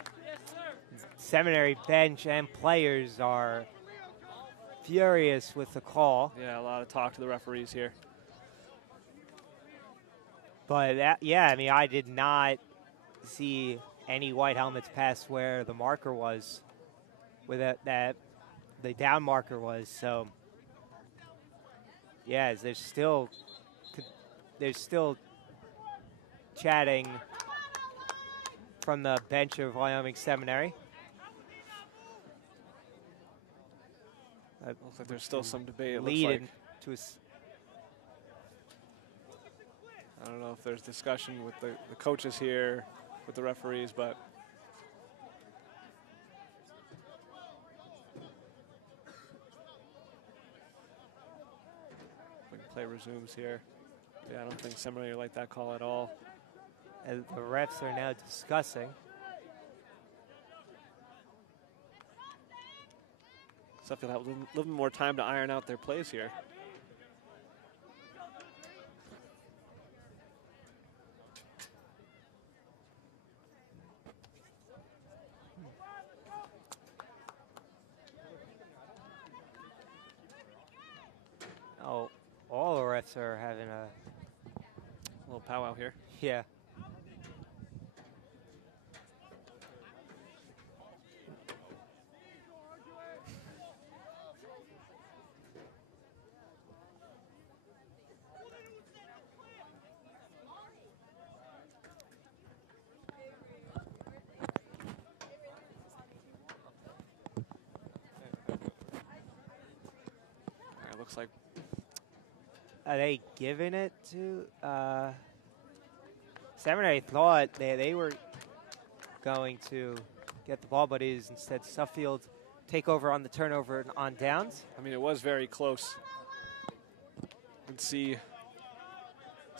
Seminary bench and players are furious with the call. Yeah, a lot of talk to the referees here. But, I mean, I did not see any white helmets past where the marker was, where that the down marker was. So, yeah, there's still chatting from the bench of Wyoming Seminary. Looks like there's still some debate. It Lead looks like. to a I don't know if there's discussion with the coaches here, with the referees, but when play resumes here. Yeah, I don't think Seminary like that call at all. and the refs are now discussing. Suffield have a little more time to iron out their plays here. Oh, all the refs are having a little powwow here. Yeah. Looks like. Are they giving it to Seminary? Thought they were going to get the ball, but it is instead Suffield take over on the turnover on downs. I mean, it was very close. And see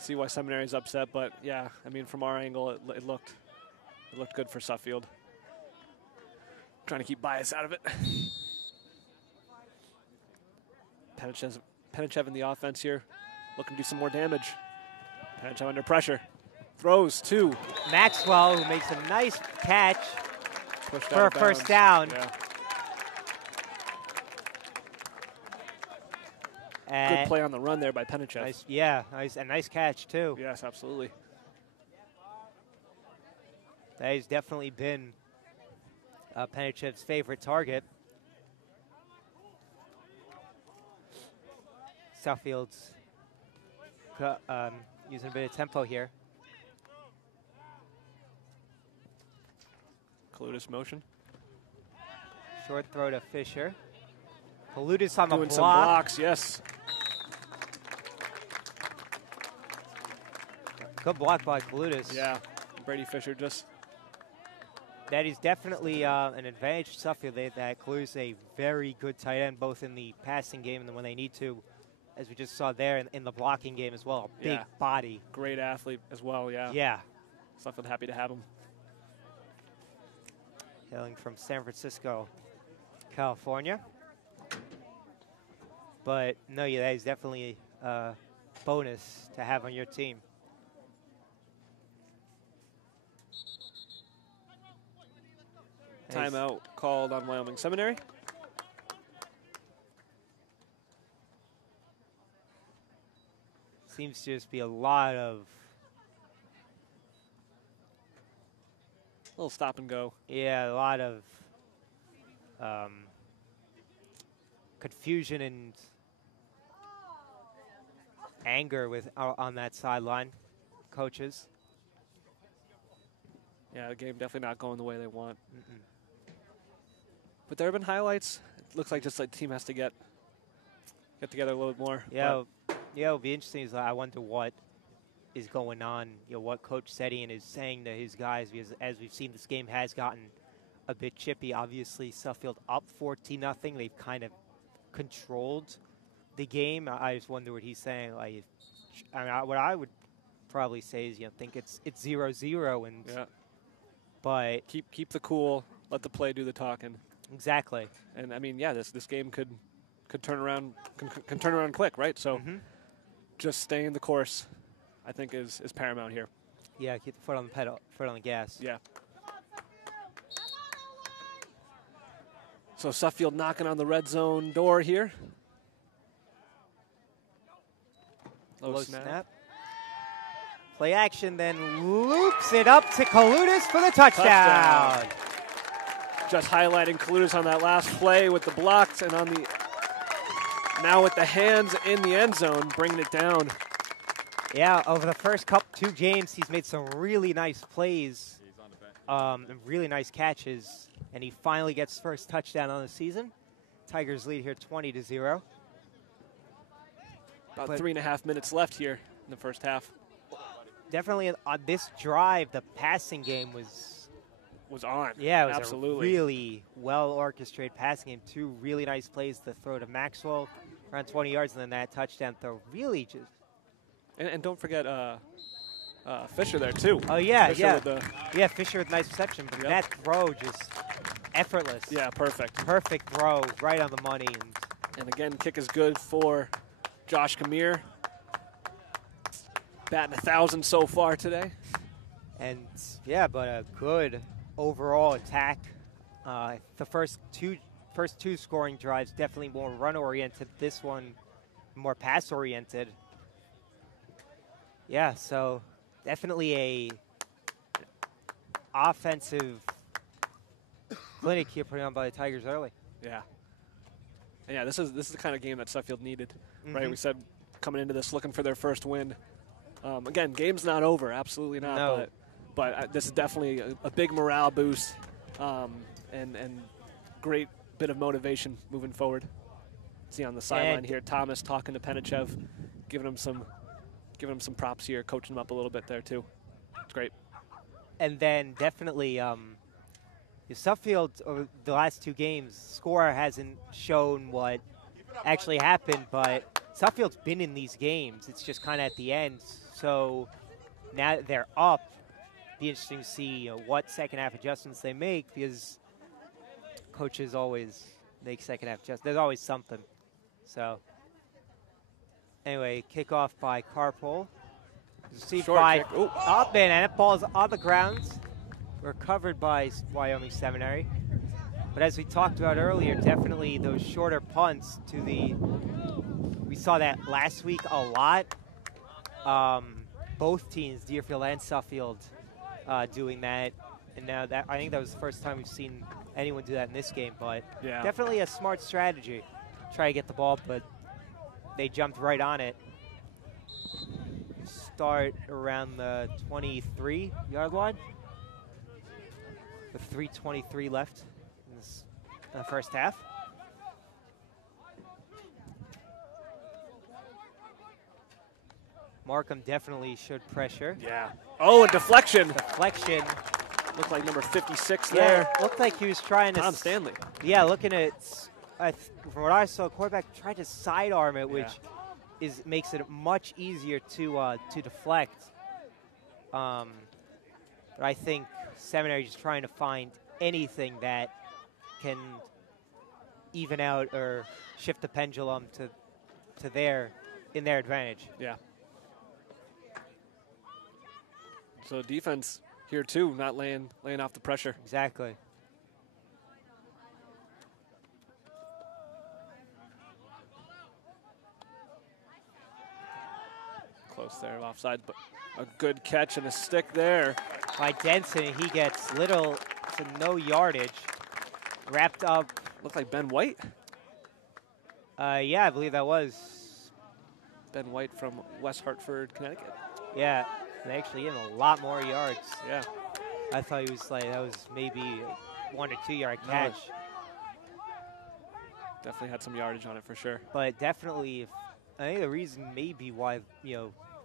why Seminary's upset, but yeah, I mean, from our angle, it looked good for Suffield. Trying to keep bias out of it. Penichev in the offense here, looking to do some more damage. Penichev under pressure. Throws to Maxwell, who makes a nice catch for a first down. Yeah. Good play on the run there by Penichev. Nice, a nice catch too. Yes, absolutely. That has definitely been Penichev's favorite target. Suffield's using a bit of tempo here. Kalutis motion. Short throw to Fisher. Kalutis on the block. Doing some blocks, yes. Good block by Kalutis. Yeah, Brady Fisher just. That is definitely an advantage to Suffield. That Kalutis is a very good tight end, both in the passing game and when they need to, as we just saw there in the blocking game as well. Big body. Great athlete as well, yeah. Yeah. Suffield happy to have him. Hailing from San Francisco, California. But, no, yeah, that is definitely a bonus to have on your team. Timeout called on Wyoming Seminary. Seems to just be a lot of little stop and go. Yeah, a lot of confusion and anger with on that sideline, coaches. Yeah, the game definitely not going the way they want. But there have been highlights. It looks like just like the team has to get together a little bit more. Yeah, it'll be interesting. I wonder what is going on. You know, what Coach Setian is saying to his guys, because as we've seen, this game has gotten a bit chippy. Obviously, Suffield up 14-0. They've kind of controlled the game. I just wonder what he's saying. Like, what I would probably say is, think it's 0-0, and but keep the cool. Let the play do the talking. Exactly. And I mean, this game could turn around can turn around quick, right? So just staying the course, I think, is paramount here. Yeah, keep the foot on the pedal, foot on the gas. Yeah. So Suffield knocking on the red zone door here. Low snap. Play action, then loops it up to Kalutis for the touchdown. Just highlighting Kalutis on that last play with the blocks and on the now with the hands in the end zone, bringing it down. Yeah, over the first two games, he's made some really nice plays, and really nice catches, and he finally gets his first touchdown on the season. Tigers lead here 20-0. About 3.5 minutes left here in the first half. Definitely on this drive, the passing game was on. Yeah, it was absolutely a really well-orchestrated passing game. 2 really nice plays, the throw to Maxwell around 20 yards, and then that touchdown throw really just... And don't forget Fisher there, too. Oh, yeah, Fisher Fisher with nice reception, but that throw just effortless. Yeah, perfect. Perfect throw, right on the money. And again, kick is good for Josh Kamir. Batting 1,000 so far today. And, but a good overall attack. The first two scoring drives definitely more run-oriented. This one more pass-oriented. Yeah, so definitely a offensive clinic here putting on by the Tigers early. Yeah. And yeah, this is the kind of game that Suffield needed, right? We said coming into this looking for their first win. Again, game's not over, absolutely not. No. But this is definitely a big morale boost and great bit of motivation moving forward. See on the sideline here, Thomas talking to Penichev, giving him some props here, coaching him up a little bit there too. It's great. And then definitely Suffield, over the last 2 games, score hasn't shown what actually happened, but Suffield's been in these games. It's just kind of at the end. So now that they're up, be interesting to see what second half adjustments they make, because coaches always make second half adjustments. There's always something. So anyway, kickoff by Carpole. Received by Upman, and that ball's on the ground. Recovered by Wyoming Seminary. But as we talked about earlier, definitely those shorter punts to the... We saw that last week a lot. Both teams, Deerfield and Suffield, doing that. And now that I think that was the first time we've seen anyone do that in this game. But definitely a smart strategy. Try to get the ball, but they jumped right on it. Start around the 23-yard line. With 3:23 left in the first half. Markham definitely showed pressure. Yeah. Oh, a deflection. Deflection. Looked like number 56 there. Looked like he was trying to... Tom Stanley. Yeah, looking at... from what I saw, quarterback tried to sidearm it, which makes it much easier to deflect. But I think Seminary is trying to find anything that can even out or shift the pendulum to in their advantage. Yeah. So defense here too, not laying off the pressure. Exactly. Close there, offside, but a good catch and a stick there. By Denson, he gets little to no yardage. Wrapped up. Looked like Ben White. Yeah, I believe that was. Ben White from West Hartford, Connecticut. Yeah, they actually gave him a lot more yards. Yeah. I thought he was like, that was maybe a 1 or 2 yard catch. Definitely had some yardage on it for sure. But definitely, I think the reason maybe why,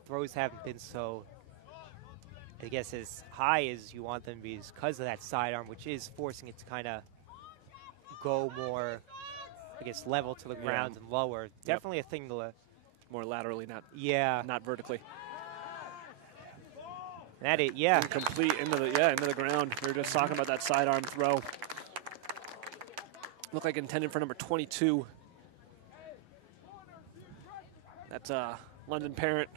throws haven't been so, I guess, as high as you want them to be is because of that sidearm, which is forcing it to kind of go more I guess, level to the ground and lower. Definitely a thing to more laterally, not vertically. That it, Incomplete into the ground. We were just talking about that sidearm throw. Looked like intended for number 22. That's London Parent,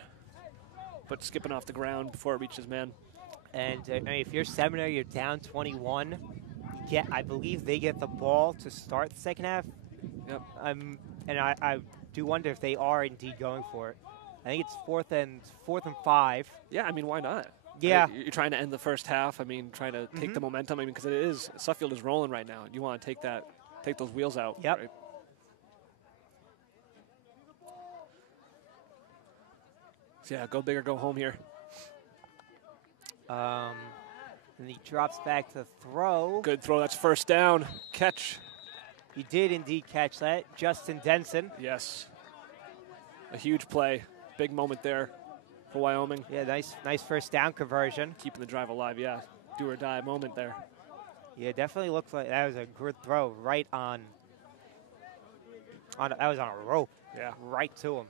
but skipping off the ground before it reaches man. And I mean, if you're Seminary, you're down 21. I believe they get the ball to start the second half. Yep. And I do wonder if they are indeed going for it. I think it's fourth and 5. Yeah, I mean, why not? Yeah. You're trying to end the first half. I mean, trying to take the momentum. I mean, because Suffield is rolling right now. You want to take those wheels out. Yep. Right? So yeah, go big or go home here. And he drops back to throw. Good throw. That's first down. Catch. He did indeed catch that. Justin Denson. Yes. A huge play. Big moment there for Wyoming. Yeah, nice first down conversion. Keeping the drive alive, yeah. Do or die moment there. Yeah, definitely looks like that was a good throw right on that was on a rope. Yeah. Right to him.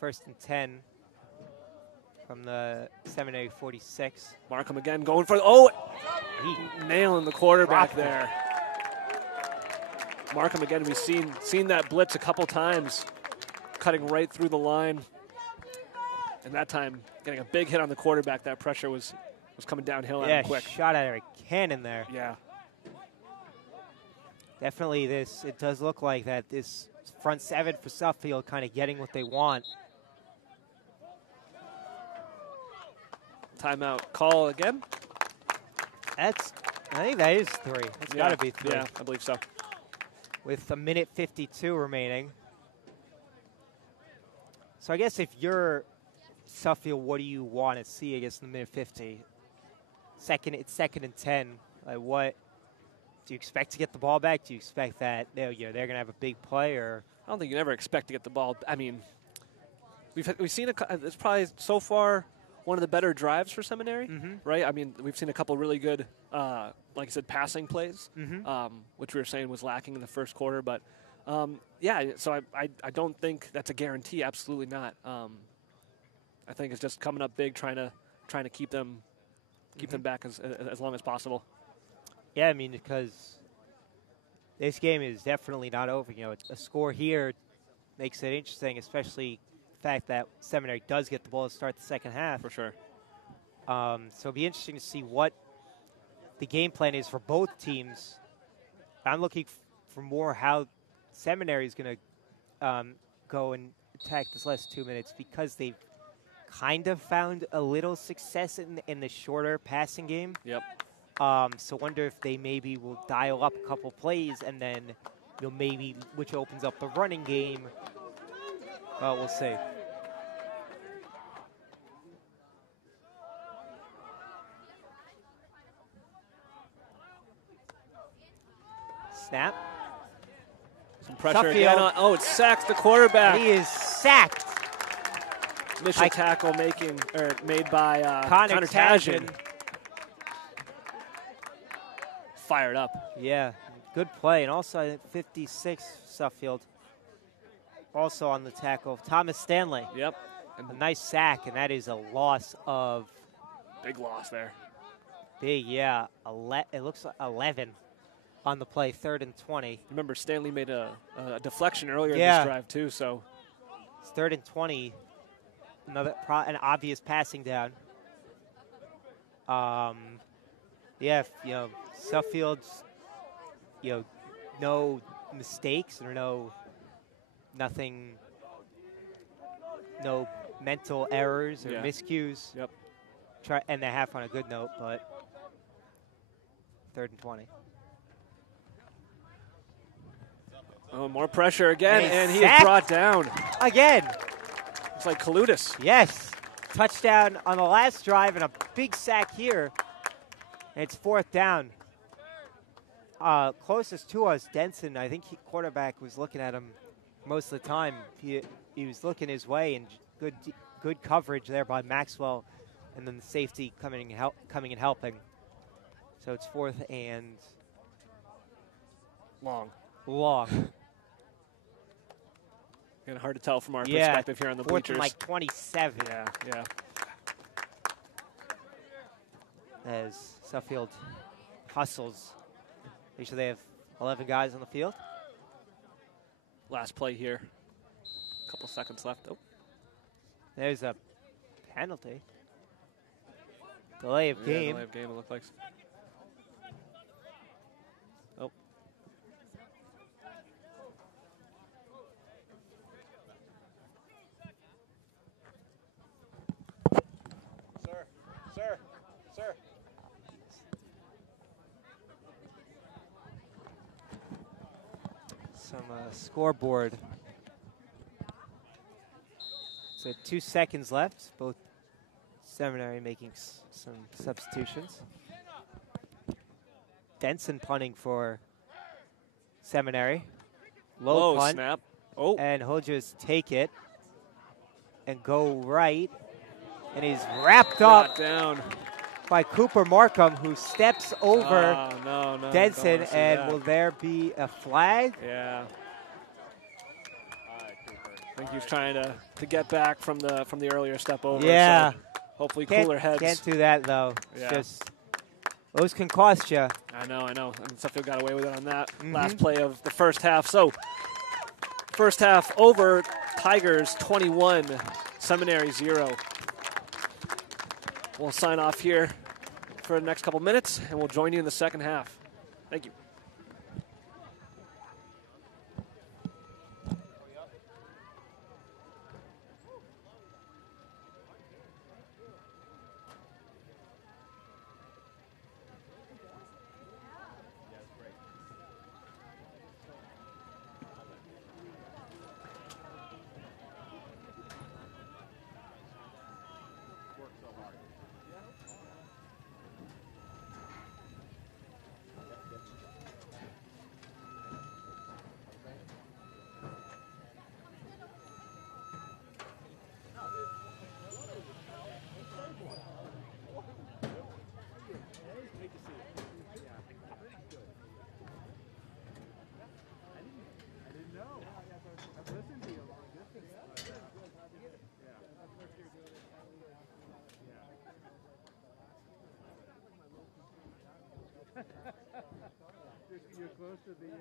First and 10 from the Seminary 46. Markham again going for nailing the quarterback there. Markham again, we've seen that blitz a couple times, cutting right through the line. And that time, getting a big hit on the quarterback. That pressure was coming downhill at him quick. Shot out of a cannon there. Yeah. Definitely it does look like that this front seven for Suffield kind of getting what they want. Timeout call again. I think that is 3. It's got to be 3. Yeah, I believe so. With a minute 52 remaining. So I guess if you're Suffield, what do you want to see, I guess, in the minute 50? It's second and 10. Like, what do you expect to get the ball back? Do you expect that they're going to have a big play? Or I don't think you never expect to get the ball. I mean, we've seen it's probably so far one of the better drives for Seminary, right? I mean, we've seen a couple really good, like I said, passing plays, which we were saying was lacking in the first quarter. But, so I don't think that's a guarantee. Absolutely not. I think it's just coming up big, trying to keep them back as long as possible. Yeah, I mean, because this game is definitely not over. You know, a score here makes it interesting, especially the fact that Seminary does get the ball to start the second half. For sure. So it'll be interesting to see what the game plan is for both teams. I'm looking for more how Seminary is going to go and attack this last 2 minutes, because they've kind of found a little success in the shorter passing game. Yep. So wonder if they maybe will dial up a couple plays and then maybe which opens up the running game. Well, we'll see. Snap. Some pressure again on. Oh, it sacks the quarterback. He is sacked. Initial tackle made by Connor Tajan. Fired up. Yeah, good play. And also, I think 56, Suffield. Also on the tackle, Thomas Stanley. Yep. A nice sack, and that is a loss of... Big loss there. Big, yeah. It looks like 11 on the play, 3rd and 20. Remember, Stanley made a deflection earlier in this drive, too, so... It's 3rd and 20. An obvious passing down. Suffield's, no mistakes or no mental errors or miscues. Yep. And they half on a good note, but 3rd and 20. Oh, more pressure again, and he sacked is brought down. Again. It's like Kaludis. Yes. Touchdown on the last drive and a big sack here. And it's 4th down. Closest to us, Denson, I think quarterback was looking at him most of the time. He was looking his way, and good coverage there by Maxwell, and then the safety coming and helping. So it's 4th and Long. long. And hard to tell from our Yeah, perspective here on the 4th bleachers. and like 27. Yeah, yeah. As Suffield hustles. Make sure they have 11 guys on the field. Last play here. Couple seconds left. Oh, There's a penalty. Delay of yeah, game. delay of game, it looked like. Oh. Sir. Some scoreboard. So 2 seconds left. Both Seminary making some substitutions. Denson punting for Seminary. Low punt. Snap. Oh. And he'll just take it and go right. And he's wrapped up Down. by Cooper Markham, who steps over No, Denson. don't see And that. will there be a flag? Yeah. I think he's trying to get back from the earlier step over. Yeah. So hopefully cooler heads. Can't do that, though. It's Yeah. just, those can cost you. I know. And Suffield got away with it on that last play of the first half. So first half over, Tigers 21, Seminary 0. We'll sign off here for the next couple minutes, and we'll join you in the second half. Thank you. You're close to the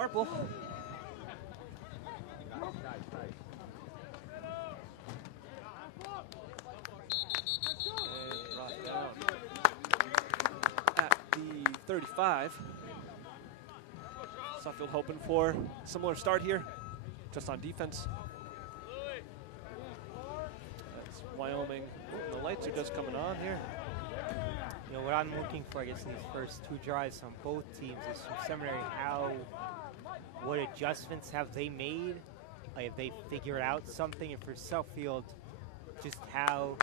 Harple. And brought down at the 35. Suffield hoping for a similar start here, just on defense. That's Wyoming. Oh, the lights are just coming on here. You know, what I'm looking for, I guess, in these first two drives on both teams is from Seminary, what adjustments have they made? Like, have they figured out something? And for Suffield, just how,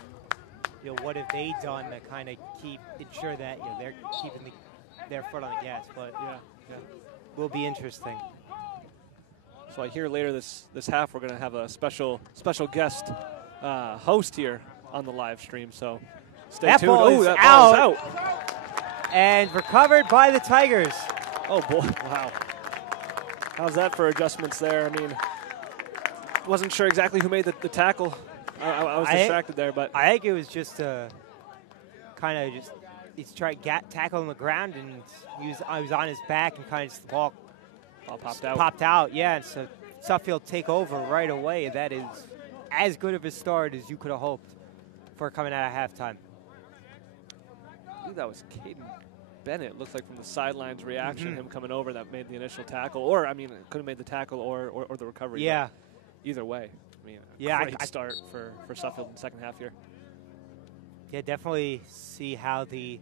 you know, what have they done to kind of ensure that, you know, they're keeping their foot on the gas? But Yeah. will be interesting. So I hear later this half we're going to have a special guest host here on the live stream. So stay That tuned. ball is That ball is out. And recovered by the Tigers. Oh boy! Wow. How's that for adjustments there? I mean, wasn't sure exactly who made the tackle. I was distracted there, but I think it was just he's trying to tackle on the ground, and I was on his back, and kind of just the ball popped out. Yeah, and so Suffield take over right away. That is as good of a start as you could have hoped for coming out of halftime. I believe that was Caden Bennett. Looks like from the sidelines reaction, him coming over, that made the initial tackle. Or, I mean, could have made the tackle or the recovery. Yeah. Either way, I mean, great start for Suffield in the second half here. Yeah, definitely see how the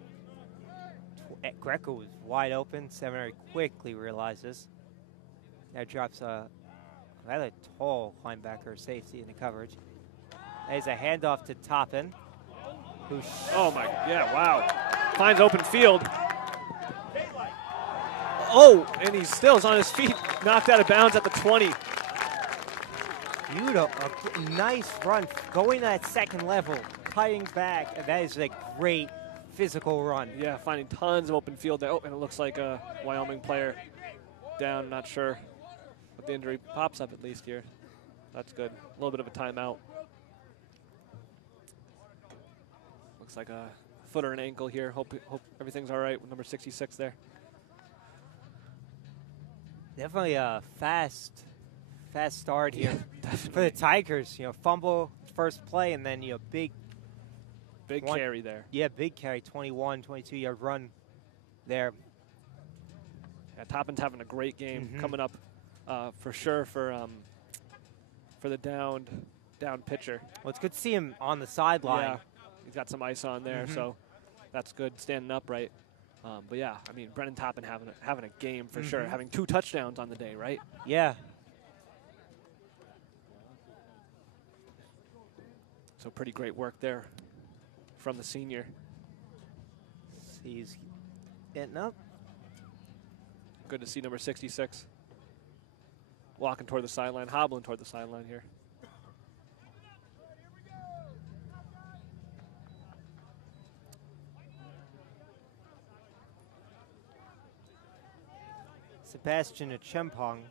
Greco was wide open. Seminary quickly realizes. That drops a rather tall linebacker safety in the coverage. There's a handoff to Toppin. Oh my, yeah, wow. Finds open field. Oh, and he still is on his feet, knocked out of bounds at the 20. Beautiful, a nice run, going to that second level, cutting back, and that is a great physical run. Yeah, finding tons of open field there. Oh, and it looks like a Wyoming player down, not sure what the injury pops up at least here. That's good. A little bit of a timeout. Looks like a foot or an ankle here. Hope everything's all right with number 66 there. Definitely a fast start here for the Tigers. You know, fumble first play, and then, you know, big carry there. Yeah, big carry, 21, 22-yard run there. Yeah, Toppin's having a great game coming up for sure for the downed pitcher. Well, it's good to see him on the sideline. Yeah, he's got some ice on there, so that's good, standing upright. But yeah, I mean, Brennan Toppin having a game for sure, having 2 touchdowns on the day, right? Yeah. So pretty great work there from the senior. He's getting up. Good to see number 66 walking toward the sideline, hobbling toward the sideline here. Sebastian Achempong,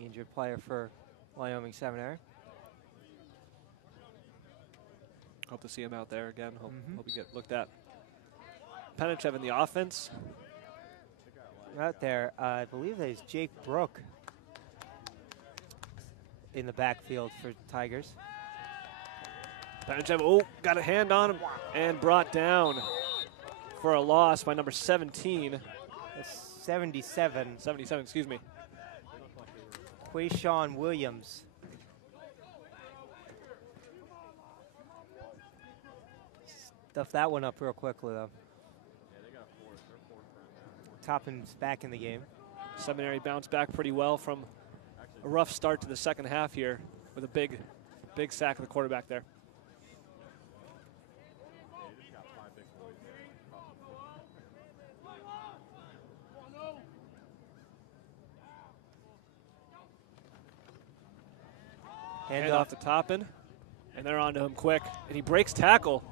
injured player for Wyoming Seminary. Hope to see him out there again. Hope he get looked at. Penichev in the offense. Out there, I believe that is Jake Brook in the backfield for Tigers. Penichev, got a hand on him and brought down for a loss by number 17. That's 77. 77, excuse me. Quayshawn Williams. Stuff that one up real quickly, though. Toppin's back in the game. Seminary bounced back pretty well from a rough start to the second half here with a big sack of the quarterback there. Hand off to Toppin, and they're on to him quick, and he breaks tackle.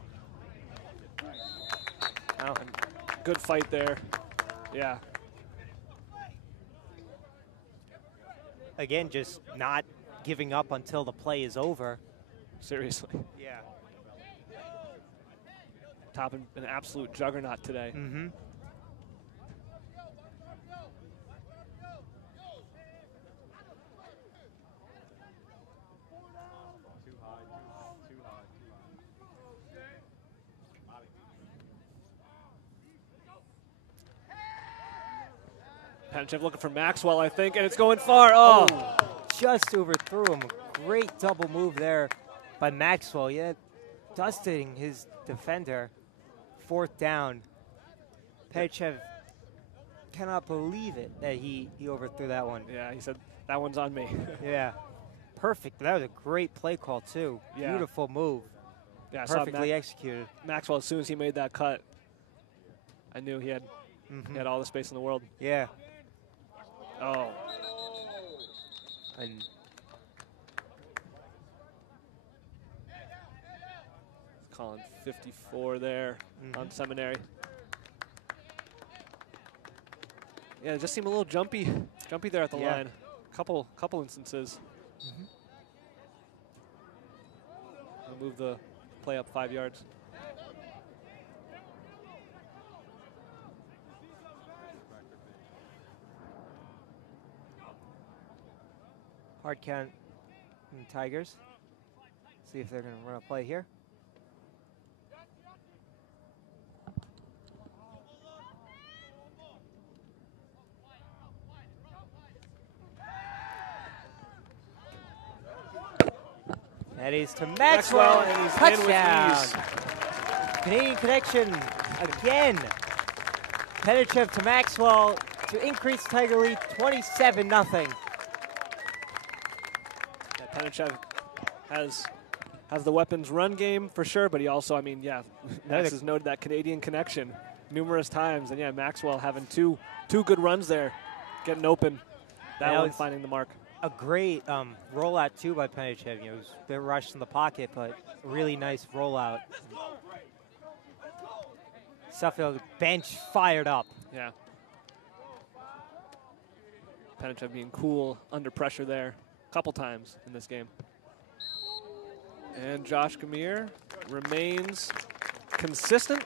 Oh, good fight there. Yeah. Again, just not giving up until the play is over. Seriously. Yeah. Toppin, an absolute juggernaut today. Panchev looking for Maxwell, I think, and it's going far. Oh, just overthrew him. Great double move there by Maxwell. Yeah, dusting his defender. 4th down. Panchev cannot believe it that he overthrew that one. yeah, he said, that one's on me. Yeah, perfect. That was a great play call, too. Yeah. Beautiful move. Yeah, I saw Perfectly executed. Maxwell, as soon as he made that cut, I knew he had all the space in the world. Yeah. Oh. And Calling 54 there on Seminary. Yeah, it just seemed a little jumpy there at the line. Couple instances. I'll move the play up 5 yards. hard count in the Tigers. See if they're going to run a play here. That is to Maxwell, and he's touchdown. in with ease. Canadian connection again. Penachiev to Maxwell to increase Tiger lead 27-0. Yeah, Penachiev has the weapons run game for sure, but he also, I mean, yeah, Max has noted that Canadian connection numerous times, and yeah, Maxwell having two good runs there, getting open. That one finding the mark. A great rollout too by Penachiev. You know, it was a bit rushed in the pocket, but really nice rollout. Suffield bench fired up. Yeah. Penachiev being cool under pressure there a couple times in this game. And Josh Gamir remains consistent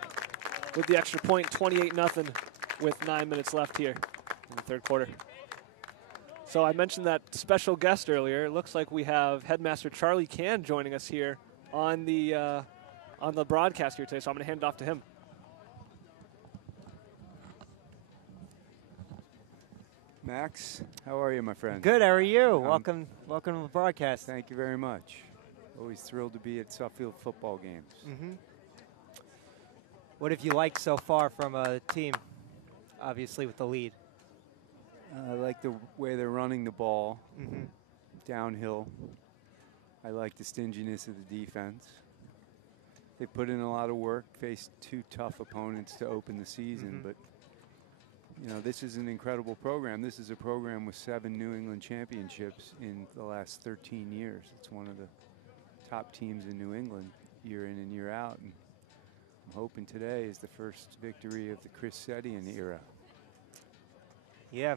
with the extra point, 28-0 with 9 minutes left here in the third quarter. So I mentioned that special guest earlier. It looks like we have Headmaster Charlie Can joining us here on the broadcast here today, so I'm going to hand it off to him. Max, how are you, my friend? Good, how are you? Welcome to the broadcast. Thank you very much. Always thrilled to be at Suffield football games. What have you liked so far from a team, obviously with the lead? I like the way they're running the ball downhill. I like the stinginess of the defense. They put in a lot of work, faced two tough opponents to open the season, but you know, this is an incredible program. This is a program with 7 New England championships in the last 13 years. It's one of the top teams in New England year in and year out. And I'm hoping today is the first victory of the Chris Setien era. Yeah.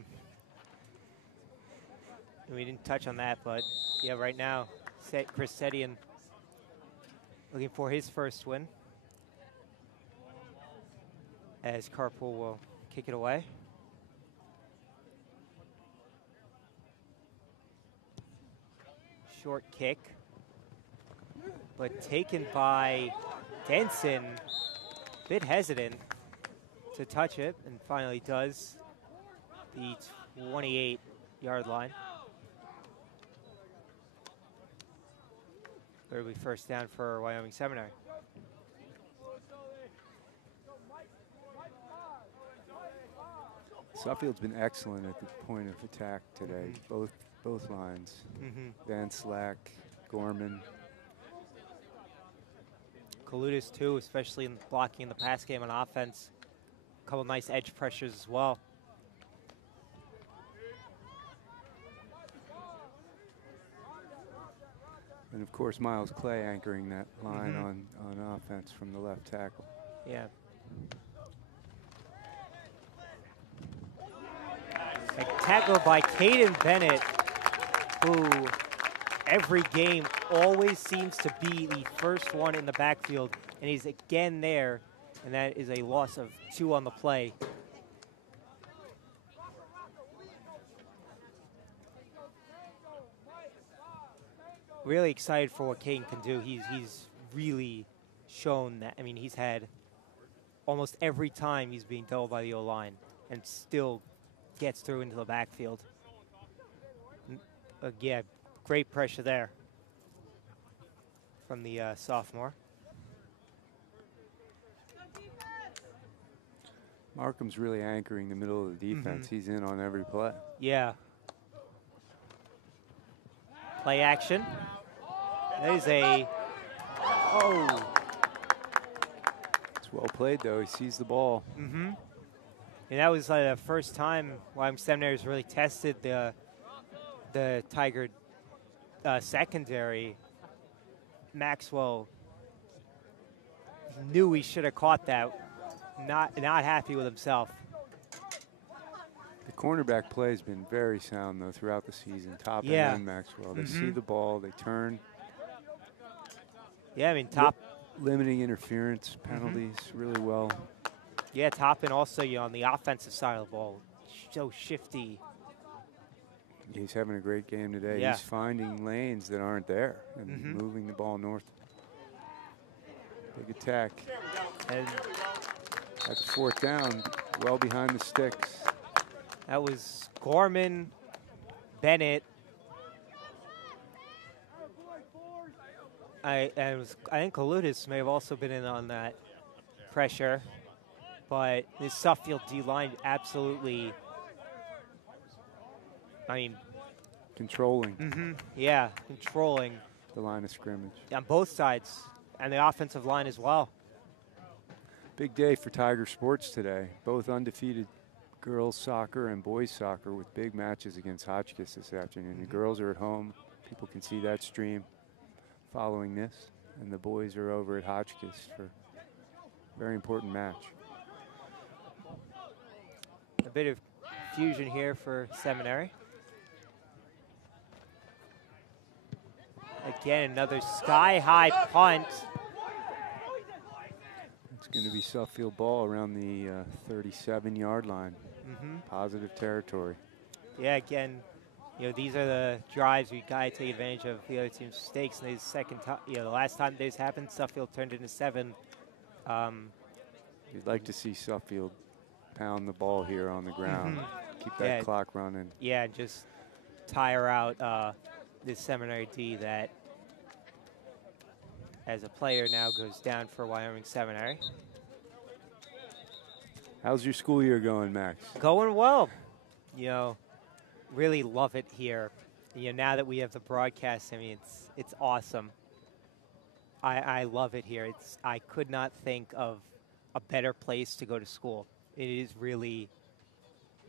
We didn't touch on that, but yeah, right now, Chris Setien looking for his first win. As Carpool will kick it away. Short kick, but taken by Denson. Bit hesitant to touch it, and finally does. The 28-yard line. It'll be first down for Wyoming Seminary. Suffield's been excellent at the point of attack today, both lines. Van Slack, Gorman. Kaludis too, especially in blocking in the pass game on offense. A couple nice edge pressures as well. And of course, Miles Clay anchoring that line on offense from the left tackle. Yeah. A tackle by Caden Bennett, who every game always seems to be the first one in the backfield, and he's again there, and that is a loss of 2 on the play. Really excited for what Caden can do. He's really shown that. I mean, he's had almost every time he's being doubled by the O-line and still gets through into the backfield. Yeah, great pressure there from the sophomore. Markham's really anchoring the middle of the defense. He's in on every play. Yeah. Play action. There's a... Oh. It's well played, though. He sees the ball. And that was the first time Wyoming Seminary has really tested the Tiger secondary. Maxwell knew he should have caught that. Not happy with himself. The cornerback play has been very sound, though, throughout the season. Top and Maxwell. They see the ball. They turn. Yeah, I mean, Top. Limiting interference, penalties, really well. Yeah, Toppin also, on the offensive side of the ball, so shifty. He's having a great game today. Yeah. He's finding lanes that aren't there and moving the ball north. Big attack. And that's 4th down, well behind the sticks. That was Gorman, Bennett. I think Kaludis may have also been in on that pressure, but this Suffield D-line absolutely, controlling. Yeah, controlling the line of scrimmage on both sides, and the offensive line as well. Big day for Tiger sports today. Both undefeated girls soccer and boys soccer with big matches against Hotchkiss this afternoon. The girls are at home. People can see that stream following this, and the boys are over at Hotchkiss for a very important match. A bit of fusion here for Seminary. Again, another sky-high punt. It's going to be Suffield ball around the 37-yard line. Positive territory. Yeah, again, these are the drives we got to take advantage of the other team's mistakes. And the last time this happened, Suffield turned into 7. You'd like to see Suffield pound the ball here on the ground. Keep that clock running. Yeah, just tire out this Seminary D that, as a player, now goes down for Wyoming Seminary. How's your school year going, Max? Going well. Really love it here. Now that we have the broadcast, it's awesome. I love it here. I could not think of a better place to go to school. It is really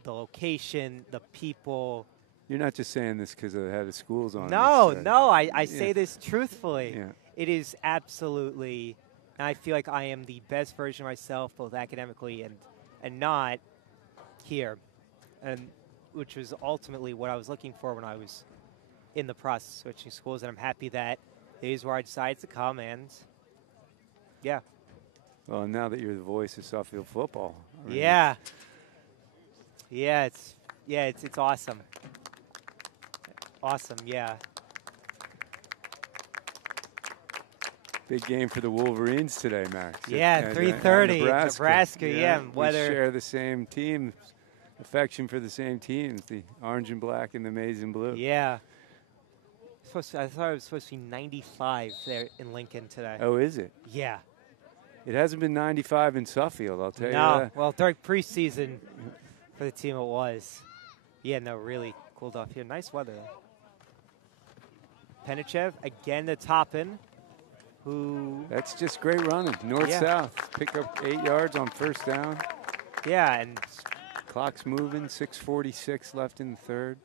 the location, the people. You're not just saying this because the head of school's on. No, I say this truthfully. Yeah. It is absolutely, and I feel like I am the best version of myself, both academically and not here, and which was ultimately what I was looking for when I was in the process of switching schools. And I'm happy that it is where I decided to come. And yeah. Well, now that you're the voice of Suffield football. Yeah, it's awesome. Awesome, yeah. Big game for the Wolverines today, Max. Yeah, 3:30, Nebraska. Yeah, we share the same team, affection for the same teams, the orange and black and the maize and blue. Yeah. I thought it was supposed to be 95 there in Lincoln today. Oh, is it? Yeah. It hasn't been 95 in Suffield, I'll tell you that. Well, during preseason for the team it was. Yeah, no, really cooled off here. Nice weather. Penichev, again to Toppin. That's just great running. North-south. Pick up 8 yards on 1st down. Yeah, and clock's moving. 6:46 left in the 3rd.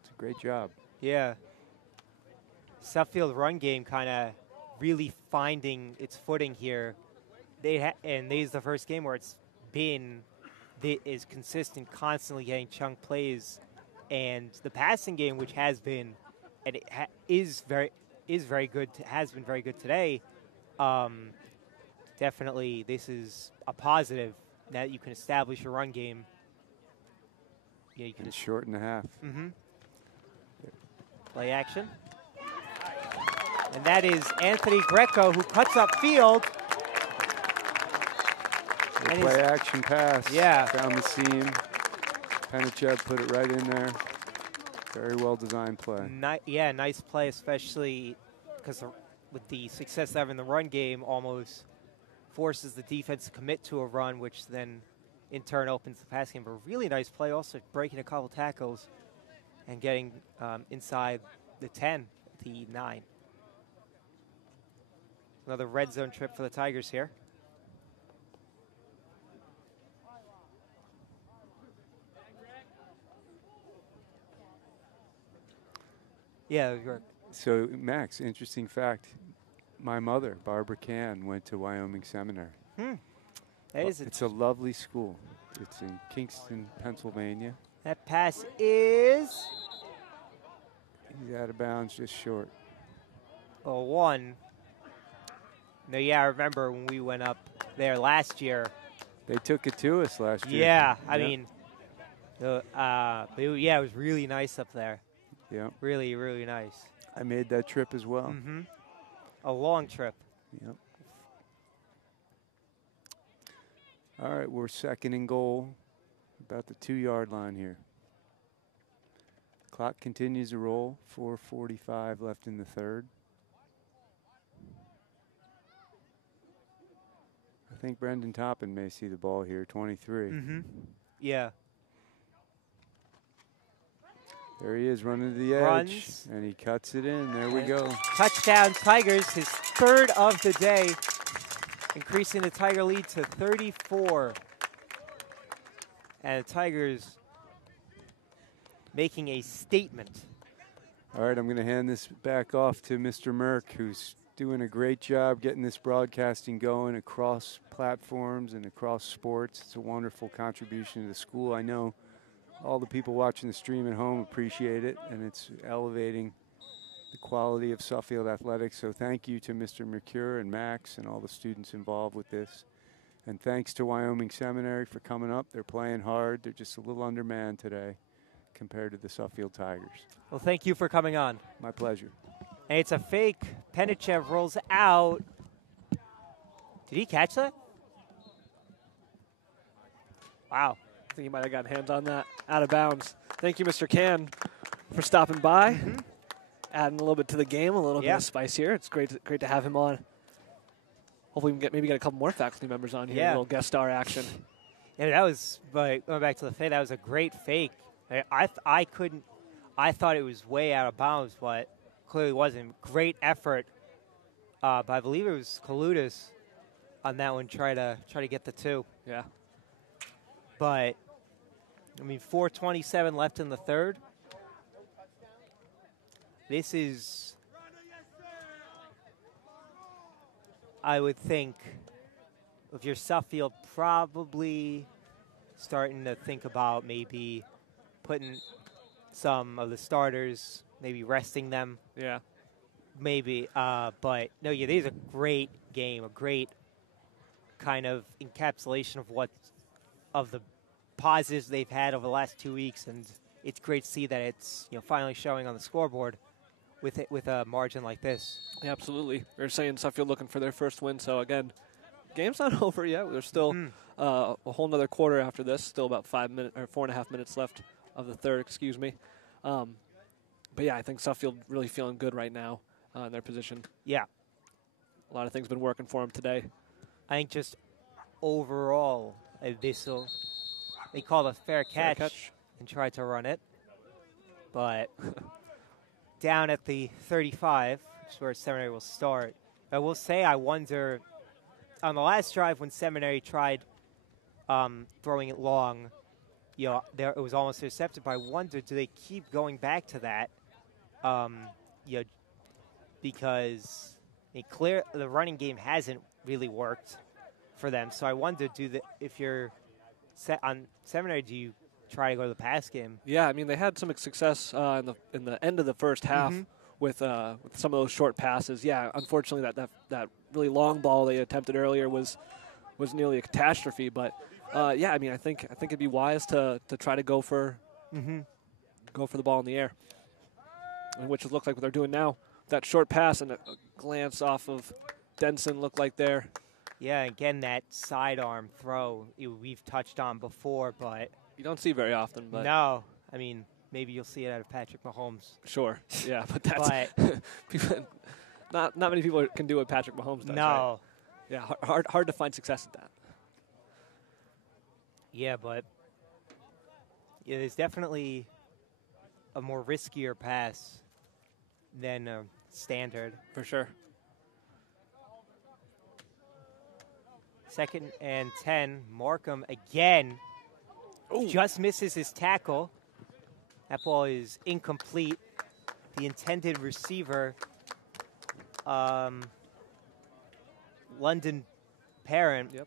It's a great job. Yeah. Suffield run game kind of really finding its footing here. And this is the first game where it's been is consistent, constantly getting chunk plays, and the passing game, which has been and it is very good, has been very good today. Definitely, this is a positive now that you can establish your run game. Yeah, you can shorten the half. Play action. And that is Anthony Greco, who cuts up field. Play action pass. Yeah. Down the seam. Penichev put it right in there. Very well designed play. Yeah, nice play, especially because with the success they have in the run game, almost forces the defense to commit to a run, which then in turn opens the pass game. But a really nice play, also breaking a couple tackles and getting inside the 10, the 9. Another red zone trip for the Tigers here. Yeah, So, Max, interesting fact. My mother, Barbara Cann, went to Wyoming Seminary. It's a lovely school. It's in Kingston, Pennsylvania. That pass is He's out of bounds, just short. a 1. No, yeah, I remember when we went up there last year. They took it to us last year. Yeah, I mean, it was really nice up there. Yeah. Really, really nice. I made that trip as well. A long trip. Yep. All right, we're second and goal, about the 2-yard line here. Clock continues to roll. 4:45 left in the third. I think Brendan Toppin may see the ball here. 23. Yeah. There he is, running to the edge. Runs. And he cuts it in. There we go. Touchdown Tigers, his 3rd of the day, increasing the Tiger lead to 34. And the Tigers making a statement. All right, I'm going to hand this back off to Mr. Merck, who's doing a great job getting this broadcasting going across platforms and across sports. It's a wonderful contribution to the school. I know all the people watching the stream at home appreciate it, and it's elevating the quality of Suffield athletics. So thank you to Mr. Mercure and Max and all the students involved with this. And thanks to Wyoming Seminary for coming up. They're playing hard. They're just a little undermanned today compared to the Suffield Tigers. Well, thank you for coming on. My pleasure. And it's a fake. Penichev rolls out. Did he catch that? Wow. I think he might have got hands on that out of bounds. Thank you, Mr. Can, for stopping by, adding a little bit to the game, a little bit of spice here. It's great to have him on. Hopefully we can maybe get a couple more faculty members on here, a little guest star action. Yeah, that was, but going back to the fake, that was a great fake. I thought it was way out of bounds, but clearly wasn't. Great effort, but I believe it was Kalutis on that one, try to get the 2. Yeah. But, I mean, 4:27 left in the third. This is, I would think, if you're Suffield, probably starting to think about maybe putting some of the starters, maybe resting them. Yeah. Maybe. But, no, yeah, this is a great game, a great kind of encapsulation of the positives they've had over the last 2 weeks, and it's great to see that it's finally showing on the scoreboard with a margin like this. Yeah, absolutely. They're saying Suffield looking for their first win, so again, game's not over yet. There's still a whole nother quarter after this. Still about 4.5 minutes left of the third. Excuse me. But yeah, I think Suffield really feeling good right now in their position. Yeah, a lot of things been working for them today. I think just overall, they called a fair catch and tried to run it, but down at the 35, which is where Seminary will start. I will say, I wonder, on the last drive when Seminary tried throwing it long, it was almost intercepted, but I wonder, do they keep going back to that? Because the running game hasn't really worked for them. So I wonder, if you're set on Seminary, do you try to go to the pass game? Yeah, I mean, they had some success in the end of the first half with some of those short passes. Yeah, unfortunately, that really long ball they attempted earlier was nearly a catastrophe. But yeah, I mean, I think it'd be wise to try to go for the ball in the air, which it looks like what they're doing now. That short pass and a glance off of Denson looked like there. Yeah, again, that sidearm throw we've touched on before, but You don't see very often, but No. I mean, maybe you'll see it out of Patrick Mahomes. sure. Yeah, but that's people, not many people can do what Patrick Mahomes does. No. Right? Yeah, hard to find success at that. Yeah, but there's definitely a more riskier pass than standard. For sure. 2nd and 10. Markham again just misses his tackle. That ball is incomplete. The intended receiver, London Parent. Yep.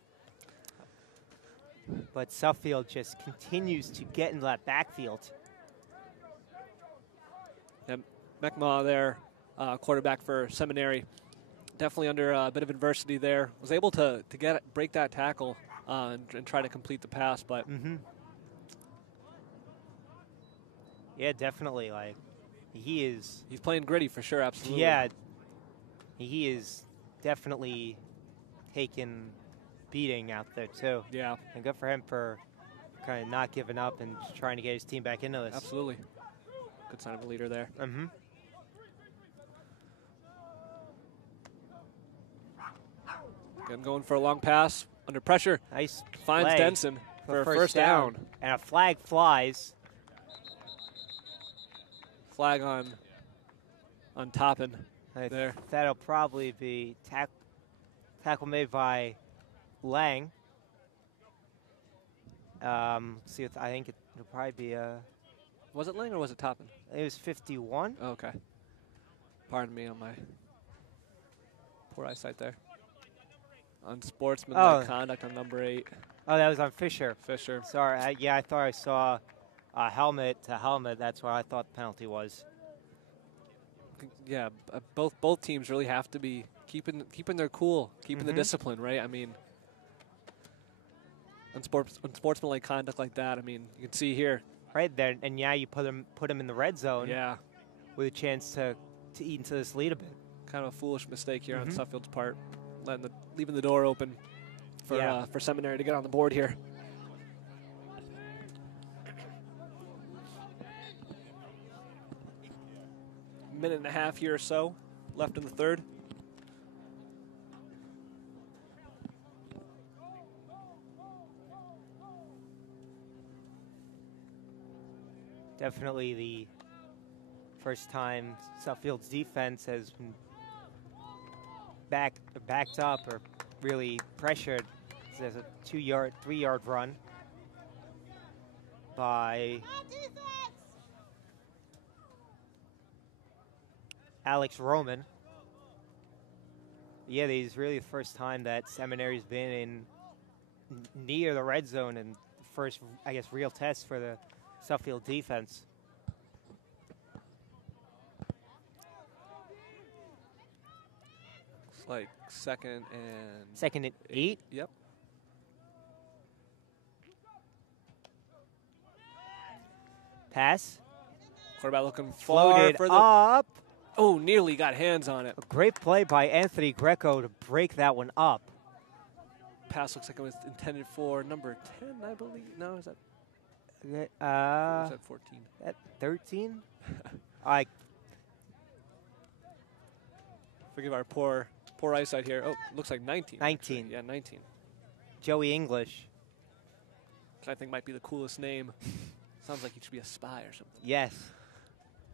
But Suffield just continues to get into that backfield. Yeah, Mekma there, quarterback for Seminary. Definitely under a bit of adversity there. Was able to break that tackle and try to complete the pass, but yeah, definitely. Like he's playing gritty for sure. Absolutely. Yeah, he is definitely taking beating out there too. Yeah, and good for him for kind of not giving up and just trying to get his team back into this. Absolutely. Good sign of a leader there. Again, going for a long pass under pressure. Nice. Finds play Denson for a first down. And a flag flies. Flag on Toppin there. That'll probably be tackle made by Lang. See, I think it'll probably be Was it Lang or was it Toppin? It was 51. Oh, okay. Pardon me on my poor eyesight there. Unsportsmanlike conduct on number 8. Oh, that was on Fisher. Fisher. Sorry. I thought I saw helmet to helmet. That's what I thought the penalty was. Yeah, both teams really have to be keeping their cool, keeping the discipline, right? I mean, unsportsmanlike conduct like that. I mean, you can see here. Right there, and yeah, you put him in the red zone. Yeah, with a chance to eat into this lead a bit. Kind of a foolish mistake here on Suffield's part, leaving the door open for Seminary to get on the board here. Minute and a half here or so left in the third. Definitely the first time Suffield's defense has been backed up or really pressured. There's a 3-yard run by Alex Roman. Yeah, this is really the first time that Seminary's been in near the red zone, and first, I guess, real test for the Suffield defense. Looks like second and 8. Yep. Pass. Quarterback looking floated far up. Oh, nearly got hands on it. A great play by Anthony Greco to break that one up. Pass looks like it was intended for number 10, I believe. No, is that? Is that 14? At 13? Forgive our poor eyesight here. Oh, looks like 19. 19. Actually. Yeah, 19. Joey English. Which I think might be the coolest name. Sounds like he should be a spy or something. Yes.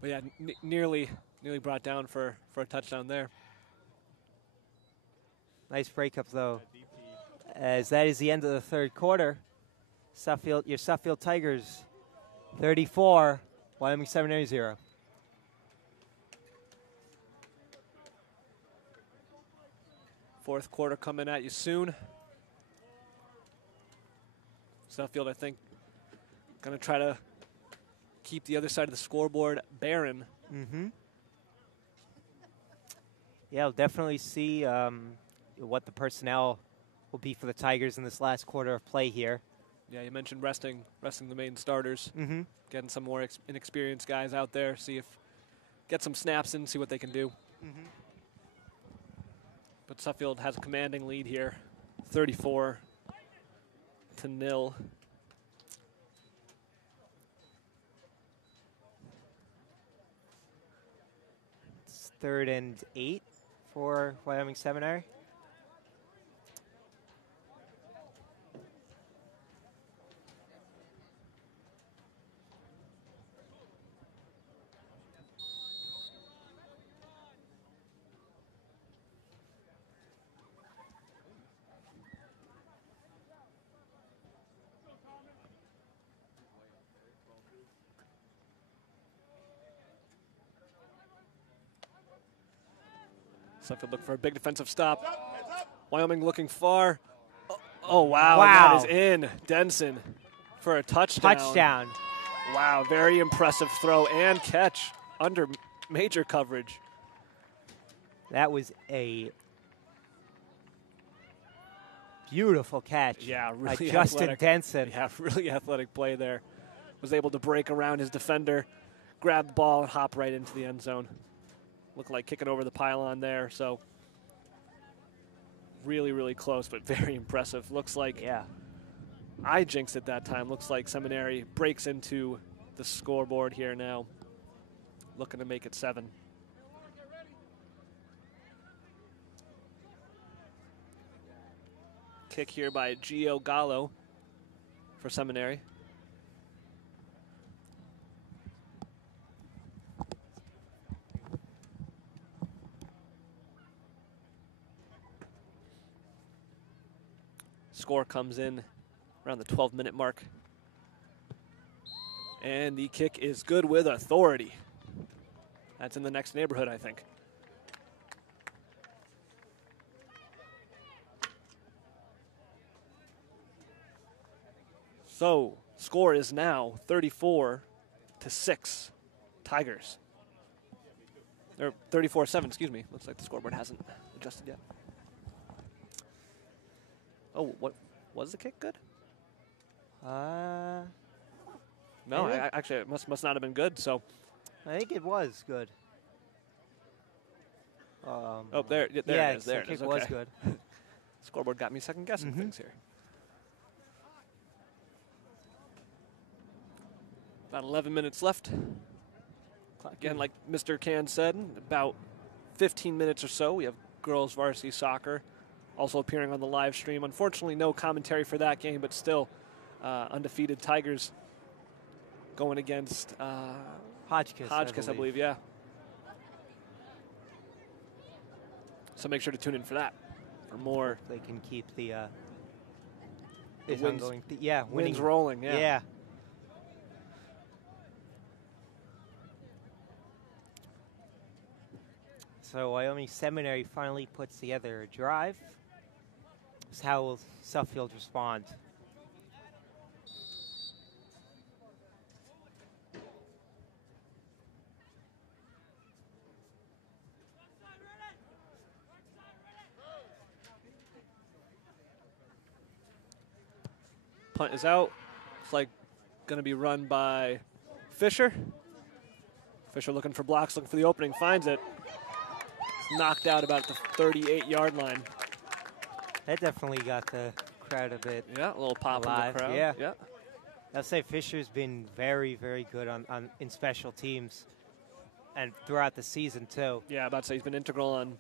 But yeah, nearly brought down for a touchdown there. Nice breakup, though. As that is the end of the third quarter. Your Suffield Tigers 34, Wyoming Seminary 0. Fourth quarter coming at you soon. Suffield, I think, going to try to keep the other side of the scoreboard barren. Yeah, we'll definitely see what the personnel will be for the Tigers in this last quarter of play here. Yeah, you mentioned resting the main starters. Getting some more inexperienced guys out there, get some snaps in, see what they can do. But Suffield has a commanding lead here, 34-0. 3rd and 8 for Wyoming Seminary. Suffield look for a big defensive stop. Wyoming looking far. Oh, wow. That is in. Denson for a touchdown. Touchdown. Wow, very impressive throw and catch under major coverage. That was a beautiful catch. Yeah, really by Justin athletic. Denson. Yeah, really athletic play there. Was able to break around his defender, grab the ball, and hop right into the end zone. Looked like kicking over the pylon there, so really, really close, but very impressive. Looks like I jinxed it that time. Looks like Seminary breaks into the scoreboard here now, looking to make it 7. Kick here by Gio Gallo for Seminary. Score comes in around the 12-minute mark. And the kick is good with authority. That's in the next neighborhood, I think. So, score is now 34-6, Tigers. Or 34-7, excuse me. Looks like the scoreboard hasn't adjusted yet. Oh, what was the kick good? No, actually, it must not have been good. So, I think it was good. oh, there it is. There the it is. kick was Okay. good. Scoreboard got me second guessing things here. About 11 minutes left. Again, like Mr. Can said, about 15 minutes or so, we have girls varsity soccer also appearing on the live stream. Unfortunately, no commentary for that game, but still undefeated Tigers going against Hotchkiss, I believe, yeah. So make sure to tune in for that. For more. They can keep the wins, winning. wins rolling, Yeah. So Wyoming Seminary finally puts together a drive. So how will Suffield respond? Punt is out. It's like going to be run by Fisher. Fisher looking for blocks, looking for the opening, finds it. It's knocked out about the 38-yard line. That definitely got the crowd a bit Yeah, a little pop alive. in the crowd. Yeah. I'll say Fisher's been very, very good in special teams and throughout the season, too. Yeah, about to say he's been integral on,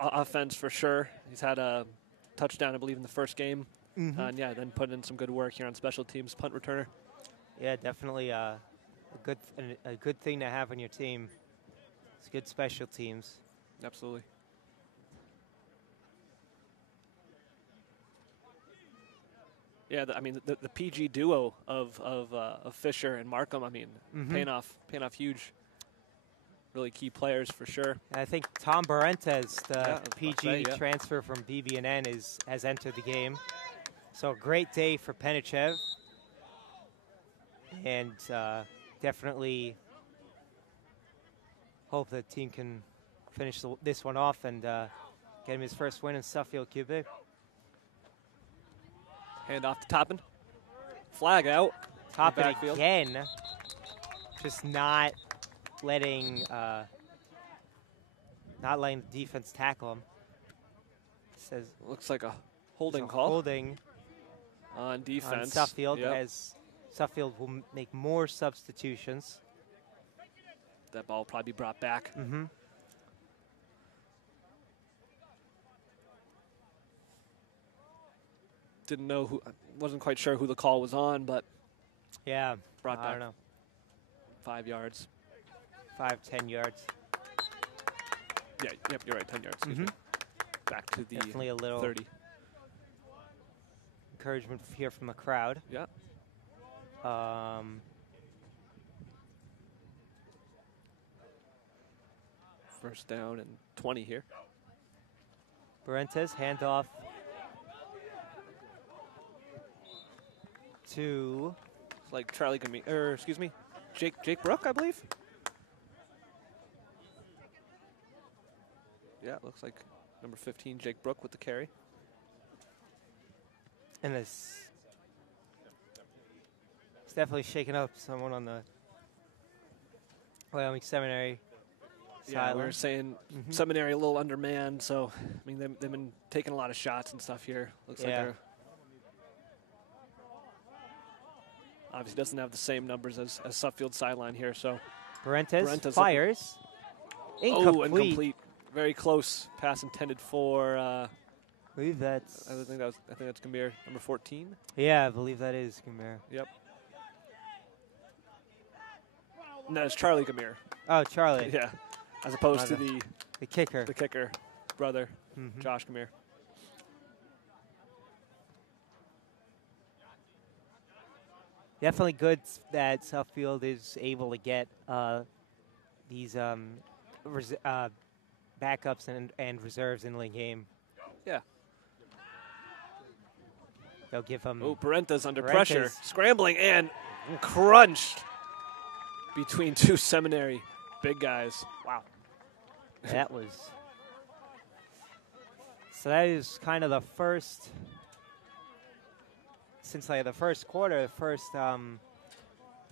offense for sure. He's had a touchdown, I believe, in the first game. Mm-hmm. And then put in some good work here on special teams, punt returner. Yeah, definitely a good thing to have on your team. It's good special teams. Absolutely. Yeah, the PG duo of Fisher and Markham, paying off huge, really key players for sure. And I think Tom Barentes, the PG yeah. transfer from BB&N, has entered the game. So a great day for Penichev. And definitely hope the team can finish this one off and get him his first win in Suffield QB. Hand off to Toppin. Flag out. Toppin again. Just not letting the defense tackle him. Says looks like a holding call. Holding on defense. On Suffield, yep. as Suffield will make more substitutions. That ball will probably be brought back. Mm-hmm. didn't know who, wasn't quite sure who the call was on, but Yeah, brought I back don't know, 5 yards. 5-10 yards. Yeah, yep, you're right, 10 yards. Excuse me. Back to the Definitely a little 30. encouragement here from the crowd. Yeah. First down and 20 here. Barentes handoff to It's like Charlie Jake Brook, I believe. Yeah, it looks like number 15, Jake Brook with the carry. and it's definitely shaking up someone on the Wyoming Seminary Yeah, we sideline. were saying Seminary a little undermanned, so I mean they've been taking a lot of shots and stuff here. Looks like Yeah. they're obviously doesn't have the same numbers as Suffield sideline here, so Barentes fires. oh, incomplete. Very close pass intended for. I believe that's. I think that's Gamir, number 14. Yeah, I believe that is Gamir. Yep. No, it's Charlie Gamir. Oh, Charlie. Yeah, as opposed to the kicker. the kicker brother, Josh Gamir. Definitely good that Suffield is able to get these backups and reserves in the game. Yeah. They'll give them. Oh, Parenta's under Parenta's- pressure, scrambling and crunched between two Seminary big guys. Wow. That was. So that is kind of the first. Since like the first quarter, the first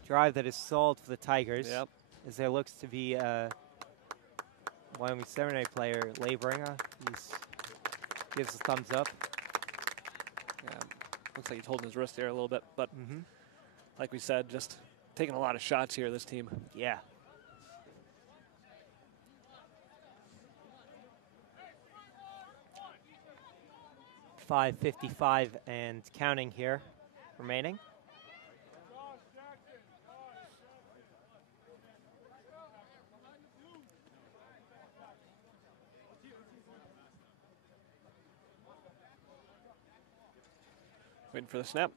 drive that is sold for the Tigers. Yep. As there looks to be a Wyoming Seminary player, Labringer. He gives a thumbs up. Yeah, looks like he's holding his wrist there a little bit, but like we said, just taking a lot of shots here, this team. Yeah. .555 and counting here remaining. Waiting for the snap.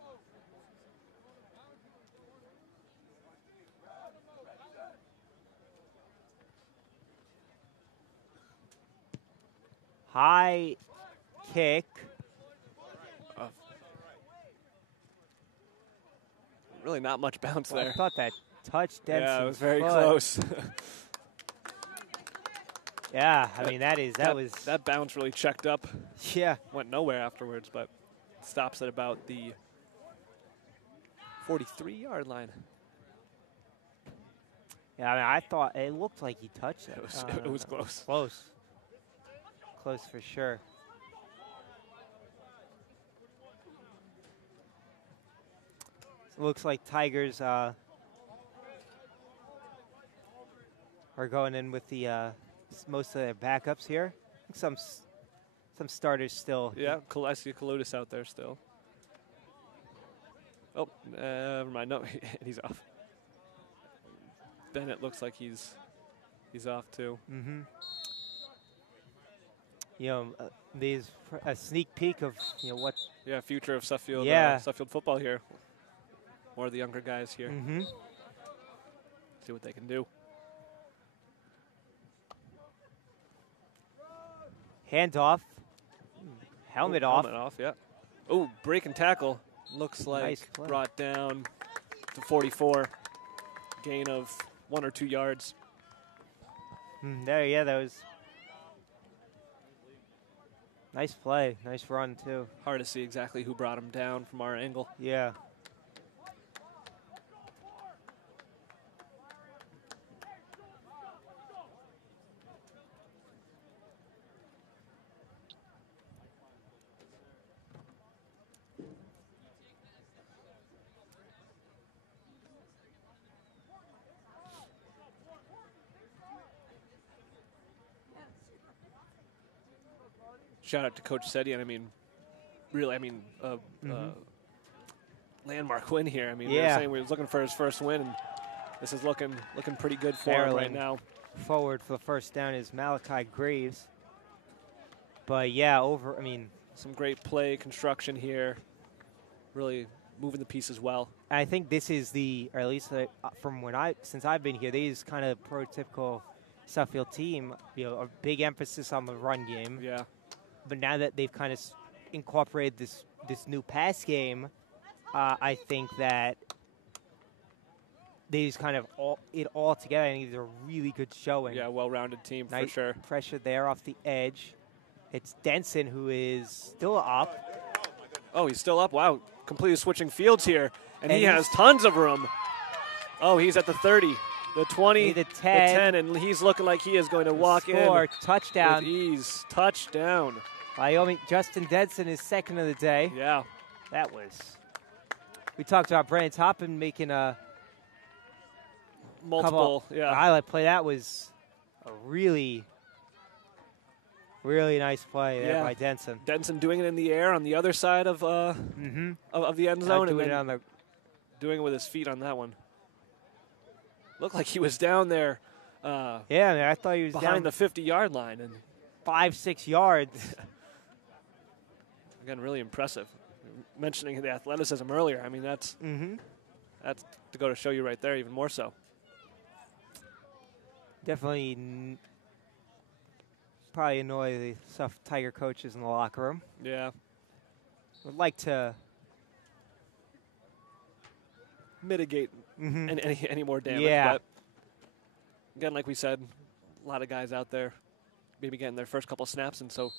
High kick. Really not much bounce Well, there. I thought that touched Denson's Yeah, it was very foot. close. Yeah, I mean that was that bounce really checked up. Yeah. Went nowhere afterwards, but stops at about the 43-yard line. Yeah, I mean, I thought it looked like he touched it. It was close. Close. Close for sure. So looks like Tigers are going in with the most of their backups here. Some starters still. Yeah, I see Kaludis out there still. Oh, never mind. No, he's off. Bennett looks like he's off too. Mm-hmm. You know, these a sneak peek of what. Yeah, future of Suffield. Yeah. Suffield football here. More of the younger guys here. Mm-hmm. See what they can do. Handoff. Helmet off. Helmet off. Yeah. Oh, break and tackle. Looks like Nice play. brought down to 44. Gain of 1 or 2 yards. There, yeah, that was nice play, nice run too. Hard to see exactly who brought him down from our angle. Yeah. Shout out to Coach Sedian. I mean, really, I mean, landmark win here. I mean, we were Yeah. saying we was looking for his first win, and this is looking pretty good for him right Barreling now. forward for the first down is Malachi Graves. But yeah, I mean, Some great play construction here. Really moving the pieces well. I think this is or at least since I've been here, this is kind of prototypical Suffield team. You know, a big emphasis on the run game. Yeah. But now that they've kind of incorporated this new pass game, I think that they just kind of all together. I think it's a really good showing. Yeah, well-rounded team for Nice sure. pressure there off the edge. It's Denson who is still up. Oh, he's still up. Wow, completely switching fields here. And he And has tons of room. Oh, he's at the 30, the 20, The the 10. 10, and he's looking like he is going to walk Score, in touchdown. with ease. Touchdown. Wyoming, Justin Denson is second of the day. Yeah. That was. We talked about Brandon Toppin making a Multiple, couple yeah. highlight play. That was a really, really nice play there Yeah. by Denson. Denson doing it in the air on the other side of the end zone, and Doing then it on the doing it with his feet on that one. Looked like he was down there yeah, I mean, I thought he was behind down the 50-yard line, and 5-6 yards. again, really impressive. Mentioning the athleticism earlier, I mean that's to go to show you right there, even more so. Definitely probably annoy the South Tiger coaches in the locker room. Yeah, Would like to mitigate any more damage. Yeah. But again, like we said, a lot of guys out there maybe getting their first couple snaps, and so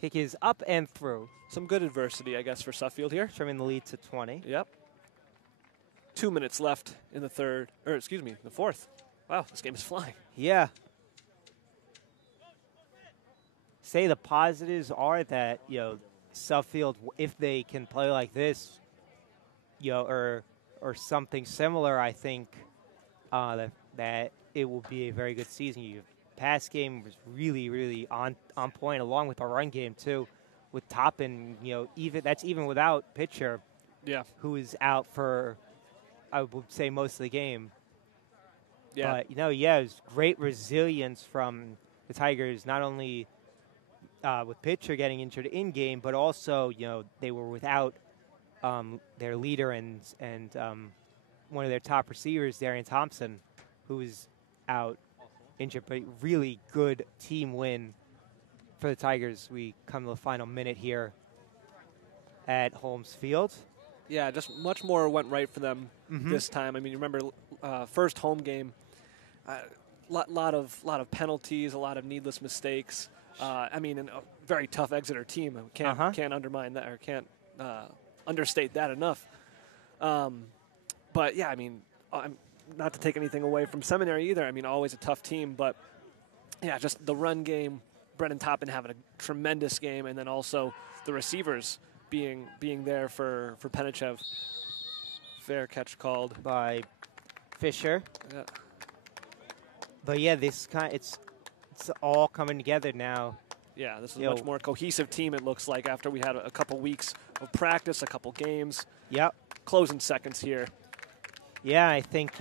kick is up and through, some good adversity, I guess, for Suffield here. trimming the lead to 20. Yep. 2 minutes left in the the fourth. Wow, this game is flying. Yeah. Say the positives are that, you know, Suffield, if they can play like this, you know, or something similar, I think that it will be a very good season. Your pass game was really, really on point, along with the run game too, with Toppin. You know, even without pitcher, Yeah. who is out for, I would say, most of the game. Yeah. But, you know, it was great resilience from the Tigers, not only with pitcher getting injured in game, but also, you know, they were without their leader and one of their top receivers, Darian Thompson, who was out injured. But really good team win for the Tigers. We come to the final minute here at Holmes Field. Yeah, just much more went right for them this time. I mean, you remember first home game, lot of penalties, a lot of needless mistakes. I mean, a very tough Exeter team. Can't undermine that, or can't understate that enough. But yeah, I mean, not to take anything away from Seminary either. I mean, always a tough team, but yeah, just the run game. Brendan Toppin having a tremendous game, and then also the receivers being there for Penichev. Fair catch called by Fisher. Yeah. But yeah, it's all coming together now. Yeah, this is a much more cohesive team, it looks like, after we had a couple weeks of practice, a couple games. Yep. Closing seconds here. Yeah, I think,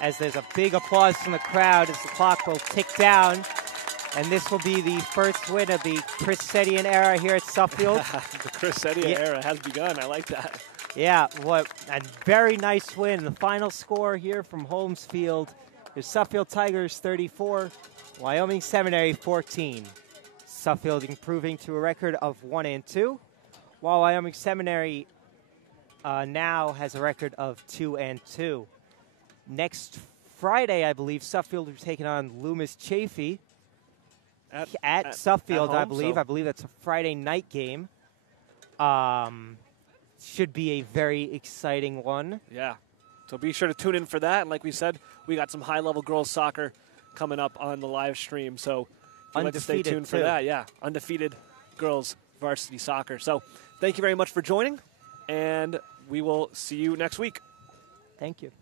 as there's a big applause from the crowd as the clock will tick down, and this will be the first win of the Chris Setian era here at Suffield. The Chris Setian era has begun. I like that. Yeah, what a very nice win. The final score here from Holmes Field is Suffield Tigers 34, Wyoming Seminary 14. Suffield improving to a record of 1-2, while Wyoming Seminary now has a record of 2-2. Next Friday, I believe, Suffield will be taking on Loomis Chaffee at Suffield, at home, I believe. so. I believe that's a Friday night game. Should be a very exciting one. Yeah. So be sure to tune in for that. And like we said, we got some high-level girls soccer coming up on the live stream. So if you'd like to stay tuned for that, yeah, undefeated girls varsity soccer. So thank you very much for joining, and we will see you next week. Thank you.